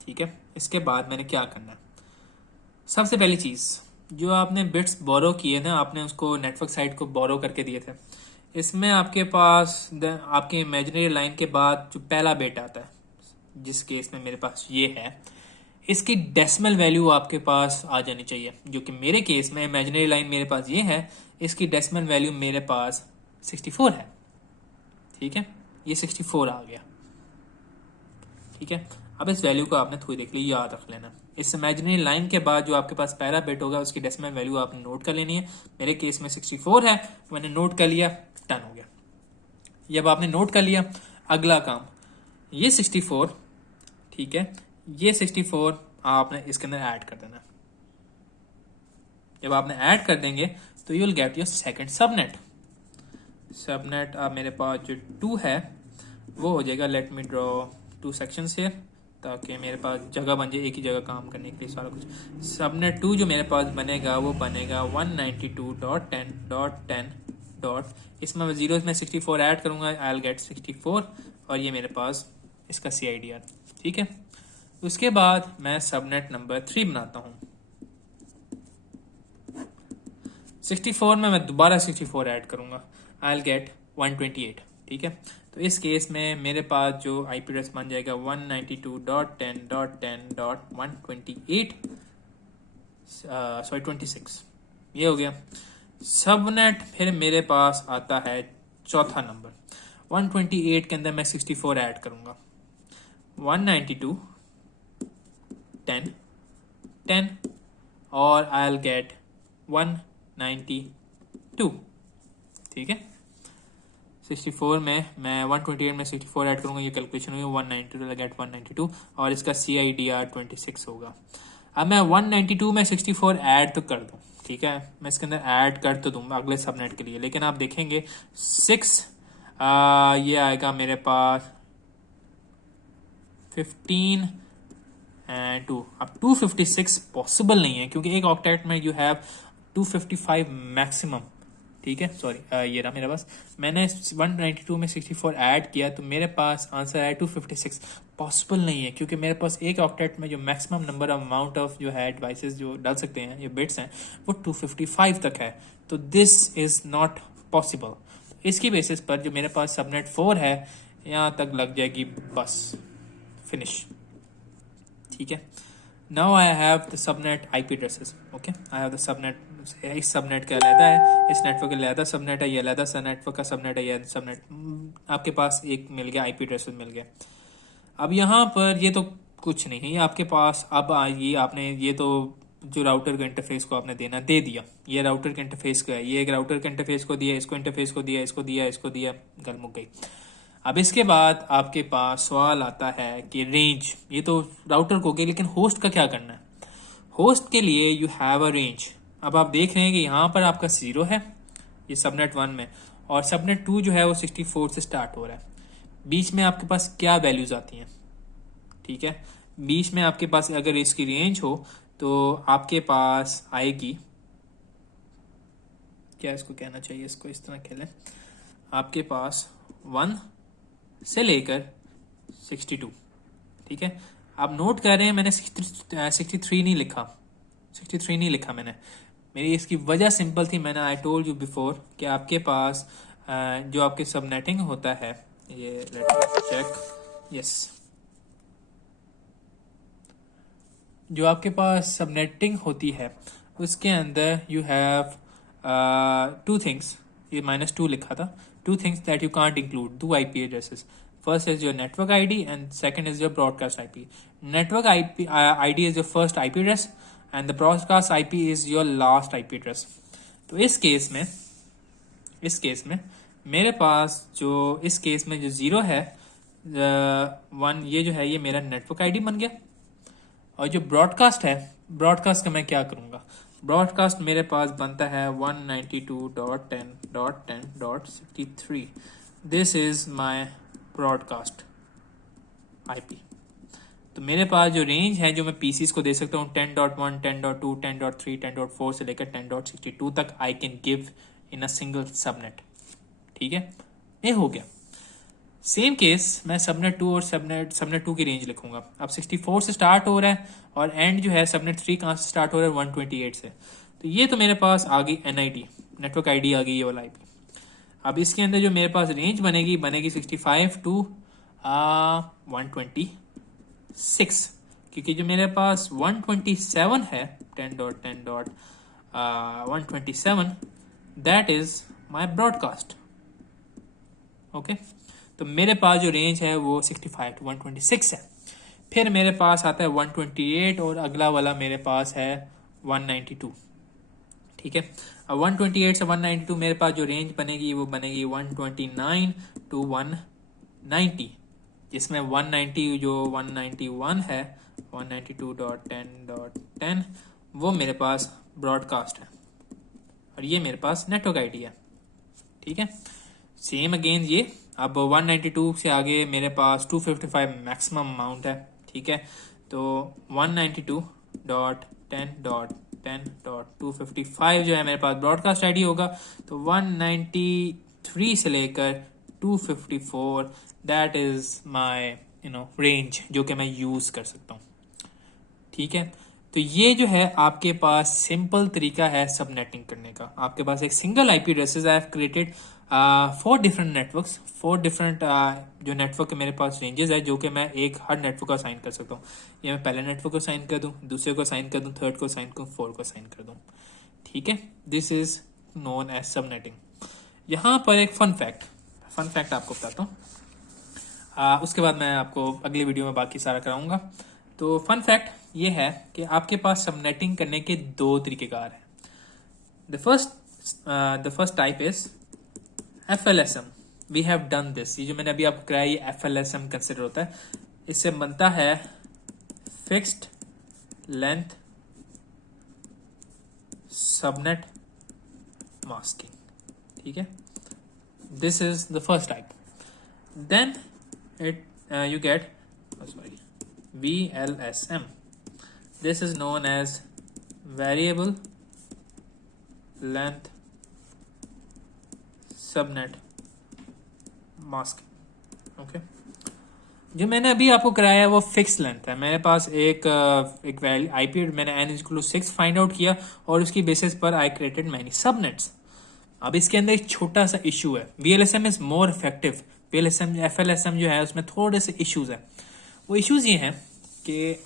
ठीक है, इसके बाद मैंने क्या करना है, सबसे पहली चीज जो आपने बिट्स बोरो किए ना, आपने उसको नेटवर्क साइट को बोरो करके दिए थे, इसमें आपके पास आपके इमेजिनरी लाइन के बाद जो पहला बिट आता है, जिस केस में मेरे पास ये है, इसकी डेसिमल वैल्यू आपके पास आ जानी चाहिए, जो कि मेरे केस में इमेजिनरी लाइन मेरे पास ये है, इसकी डेसिमल वैल्यू मेरे पास 64 है। ठीक है, ये 64 आ गया। ठीक है, अब इस वैल्यू को आपने थोड़ी देख ली, याद रख लेना। इस इमेजिनरी लाइन के बाद जो आपके पास पहला बिट होगा उसकी डेसिमल वैल्यू आपने नोट कर लेनी है। मेरे केस में 64 है, मैंने नोट कर लिया, डन हो गया। ये अब आपने नोट कर लिया। अगला काम, ये 64, ठीक है, ये 64 आपने इसके अंदर ऐड कर देना। जब आपने ऐड कर देंगे तो you will get your second subnet. Subnet अब मेरे पास जो 2 है वो हो जाएगा, let me draw 2 sections here, ताकि मेरे पास जगह बन जाए एक ही जगह काम करने के लिए सारा कुछ। सबनेट 2 जो मेरे पास बनेगा वो बनेगा 192.10.10. इसमें मैं जीरो में 64 ऐड करूंगा, आई विल गेट 64, और ये मेरे पास इसका CIDR। ठीक है, उसके बाद मैं सबनेट नंबर 3 बनाता हूँ। 64 में मैं दोबारा 64 ऐड करूंगा, आई विल गेट 128। ठीक है, तो इस केस में मेरे पास जो IP एड्रेस बन जाएगा 192.10.10.128, सॉरी 26, ये हो गया। सबनेट फिर मेरे पास आता है चौथा नंबर, 128 के अंदर मैं 64 ऐड करूंगा, 192.10.10, और आई विल गेट 192। ठीक है, 64 में मैं 128 में 64 ऐड करूंगा, ये कैलकुलेशन हुई 192, गेट 192, और इसका CIDR 26 होगा। अब मैं 192 में 64 ऐड तो कर दूं, ठीक है, मैं इसके अंदर ऐड कर तो दूंगा अगले सबनेट के लिए, लेकिन आप देखेंगे 6 ये आएगा मेरे पास 15 एंड 2। अब 256 पॉसिबल नहीं है, क्योंकि एक ऑक्टेट में यू हैव 255 मैक्सिमम। ठीक है, सॉरी, ये रहा मेरे पास, मैंने 192 में 64 ऐड किया तो मेरे पास आंसर आया 256। पॉसिबल नहीं है, क्योंकि मेरे पास एक ऑक्टेट में जो maximum number of amount of जो है डिवाइसेस जो डाल सकते हैं, ये बिट्स हैं, वो 255 तक है, तो दिस इज नॉट पॉसिबल। इसकी बेसिस पर जो मेरे पास सबनेट 4 है, यहाँ तक लग जाएगी, बस फिनिश। ठीक है, now I have the subnet IP addresses. Okay, I have the subnet, इस सबनेट का अलहदा है, इस नेटवर्क का अलहदा सबनेट है, ये अलहदा सा नेटवर्क का सबनेट है, ये सबनेट आपके पास एक मिल गया, IP एड्रेसेस मिल गया। अब यहाँ पर ये तो कुछ नहीं है, ये आपके पास अब ये आपने ये तो जो राउटर के इंटरफेस को आपने देना दे दिया, ये राउटर के इंटरफेस का है, ये एक राउटर के इंटरफेस को दिया, इसको इंटरफेस को दिया, इसको दिया, इसको दिया, गल मुक गई। अब इसके बाद आपके पास सवाल आता है कि रेंज, ये तो राउटर को गई, लेकिन होस्ट का क्या करना है? होस्ट के लिए यू हैव अ रेंज। अब आप देख रहे हैं कि यहाँ पर आपका 0 है, ये सबनेट 1 में, और सबनेट 2 जो है वो 64 से स्टार्ट हो रहा है। बीच में आपके पास क्या वैल्यूज आती हैं? ठीक है, बीच में आपके पास अगर इसकी रेंज हो तो आपके पास आएगी, क्या इसको कहना चाहिए, इसको इस तरह खेलें, आपके पास 1 से लेकर 62। ठीक है, आप नोट कर रहे हैं मैंने 63 नहीं लिखा, 63 नहीं लिखा मैंने, मेरी इसकी वजह सिंपल थी, मैंने आई टोल्ड यू बिफोर कि आपके पास जो आपके सबनेटिंग होता है, ये लेट मी चेक, यस, जो आपके पास सबनेटिंग होती है उसके अंदर यू हैव 2 थिंग्स, ये -2 लिखा था, 2 things that you can't include, 2 IP addresses. First is your network ID and second is your broadcast IP. Network ID is your first IP address and the broadcast IP is your last IP address. तो इस case में मेरे पास जो इस case में जो 0 है 1, ये जो है ये मेरा नेटवर्क ID बन गया, और जो ब्रॉडकास्ट है, ब्रॉडकास्ट का मैं क्या करूँगा? ब्रॉडकास्ट मेरे पास बनता है 192.10.10.63। This is my broadcast IP। तो मेरे पास जो रेंज है जो मैं PCs को दे सकता हूँ 10.1, 10.2, 10.3, 10.4 से लेकर 10.62 तक I can give in a single subnet. ठीक है, ये हो गया। सेम केस मैं सबनेट 2 और सबनेट 2 की रेंज लिखूंगा। अब 64 से स्टार्ट हो रहा है और एंड जो है सबनेट 3 कहाँ से स्टार्ट हो रहा है? 128 से। तो ये तो मेरे पास आ गई NID, नेटवर्क ID आ गई, ये वाला IP। अब इसके अंदर जो मेरे पास रेंज बनेगी 65 टू 126, क्योंकि जो मेरे पास 127 है 10.10.127 that is my broadcast. Okay, तो मेरे पास जो रेंज है वो 65 टू 126 है। फिर मेरे पास आता है 128 और अगला वाला मेरे पास है 192। ठीक है, अब 128 से 192 मेरे पास जो रेंज बनेगी वो बनेगी 129 टू 190, जिसमें 190 जो 191 है 192.10.10 वो मेरे पास ब्रॉडकास्ट है और ये मेरे पास नेटवर्क आईडी है। ठीक है, सेम अगेन ये अब 192 से आगे मेरे पास 255 मैक्सिमम अमाउंट है। ठीक है, तो 192.10.10.255 जो है मेरे पास ब्रॉडकास्ट आईडी होगा। तो 193 से लेकर 254 दैट इज माय रेंज जो कि मैं यूज कर सकता हूँ। ठीक है, तो ये जो है आपके पास सिंपल तरीका है सबनेटिंग करने का। आपके पास एक single IP addresses I have created 4 different networks, 4 different जो नेटवर्क के मेरे पास रेंजेस है जो कि मैं एक हर नेटवर्क को असाइन कर सकता हूँ। ये मैं पहले नेटवर्क को असाइन कर दूँ, दूसरे को असाइन कर दूँ, थर्ड को असाइन करूँ, 4 को असाइन कर दूँ। ठीक है, this is known as subnetting. यहाँ पर एक फन फैक्ट आपको बताता हूँ, उसके बाद मैं आपको अगली वीडियो में बाकी सारा कराऊंगा। तो फन फैक्ट ये है कि आपके पास सबनेटिंग करने के 2 तरीकेकार हैं। The first type is FLSM। We have done this. ये जो मैंने अभी आपको कराया ये FLSM कंसिडर होता है। इससे बनता है फिक्स्ड लेंथ सबनेट मास्किंग। ठीक है, this is the first type. Then you get VLSM. This is known as variable length subnet masking. Okay, जो मैंने अभी आपको कराया है वो फिक्स लेंथ है। मेरे पास एक आईपी मैंने n=6 फाइंड आउट किया और उसकी बेसिस पर आई क्रिएटेड मैनी सबनेट्स। अब इसके अंदर एक छोटा सा इशू है। VLSM is more effective. FLSM जो है उसमें थोड़े से इश्यूज है। वो इश्यूज ये हैं कि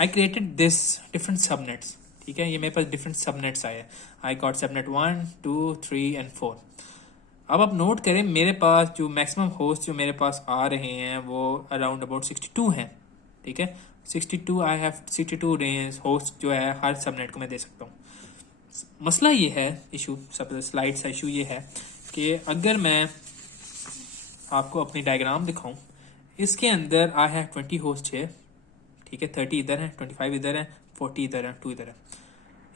I created this different subnets. ठीक है, ये मेरे पास डिफरेंट सबनेट्स आए हैं। I got subnet 1, 2, 3 and 4। अब आप नोट करें मेरे पास जो मैक्सिमम होस्ट जो मेरे पास आ रहे हैं वो अराउंड अबाउट 62 हैं। ठीक है, 62 आई हैव 62 रेंज होस्ट जो है हर सबनेट को मैं दे सकता हूँ। मसला ये है, इशू सब स्लाइड सा इशू ये है कि अगर मैं आपको अपनी डायग्राम दिखाऊं, इसके अंदर आई हैव 20 होस्ट है। ठीक है, 30 इधर है, 25 इधर है, 40 इधर है, 2 इधर है।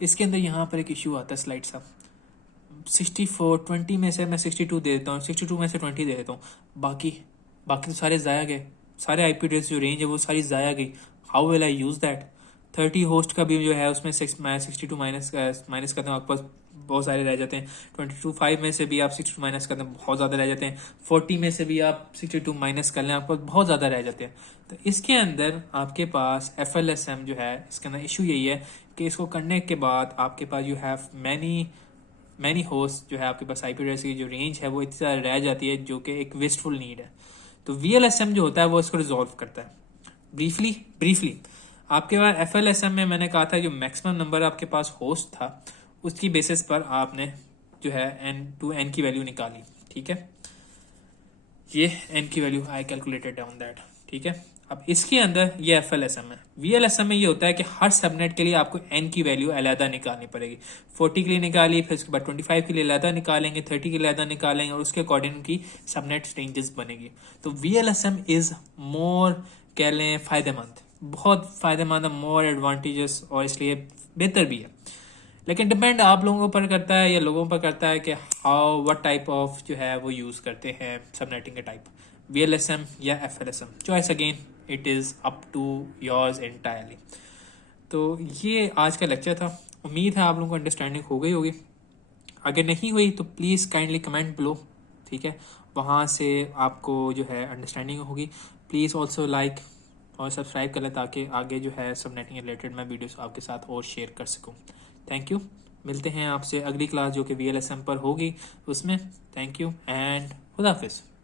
इसके अंदर यहाँ पर एक इशू आता है स्लाइड सा 20 में से मैं 62 दे देता हूँ, 62 में से 20 दे देता हूँ, बाकी तो सारे ज़ाया गए। सारे आईपी एड्रेस जो रेंज है वो सारी ज़ाया गई। How will I use that? 30 host का भी जो है उसमें मैं 62 माइनस करता हूँ, आपके पास बहुत सारे रह जाते हैं। 5 में से भी आप 62 माइनस करते हैं, बहुत ज़्यादा रह जाते हैं। 40 में से भी आप 62 माइनस कर लें, आपको बहुत ज़्यादा रह जाते हैं। तो इसके अंदर आपके पास FLSM जो है, इसके अंदर इशू यही है कि इसको करने के बाद आपके पास यू हैव मैनी होस्ट जो है, आपके पास आईपी एड्रेस की जो रेंज है वो इतनी ज़्यादा रह जाती है जो कि एक वेस्टफुल नीड है। तो VLSM जो होता है वो इसको रिजॉल्व करता है। ब्रीफली आपके पास FLSM में मैंने कहा था जो मैक्सिमम नंबर आपके पास होस्ट था उसकी बेसिस पर आपने जो है n की वैल्यू निकाली। ठीक है, ये n की value I calculated down that. ठीक है, अब इसके अंदर ये FLSM है। VLSM में ये होता है कि हर सबनेट के लिए आपको n की वैल्यू अलहदा निकालनी पड़ेगी। 40 के लिए निकाली, फिर उसके बाद 25 के लिए अलहदा निकालेंगे, 30 के लिए अलहदा निकालेंगे और उसके अकॉर्डिंग की सबनेट रेंजेस बनेगी। तो VLSM इज मोर कह लें फ़ायदेमंद, बहुत फ़ायदेमंद है, मोर एडवांटेजेस और इसलिए बेहतर भी है। लेकिन डिपेंड आप लोगों पर करता है या लोगों पर करता है कि हाउ व्हाट टाइप ऑफ जो है वो यूज़ करते हैं सबनेटिंग के टाइप, VLSM या FLSM। Choice again it is up to yours entirely. तो ये आज का लेक्चर था। उम्मीद है आप लोगों को अंडरस्टैंडिंग हो गई होगी। अगर नहीं हुई तो प्लीज़ काइंडली कमेंट बिलो। ठीक है, वहाँ से आपको जो है अंडरस्टैंडिंग होगी। प्लीज़ ऑल्सो लाइक और सब्सक्राइब कर लें ताकि आगे जो है सबनेटिंग रिलेटेड मैं वीडियोस आपके साथ और शेयर कर सकूँ। Thank you. मिलते हैं आपसे अगली क्लास जो कि VLSM पर होगी उसमें। थैंक यू एंड खुदा हाफिज़।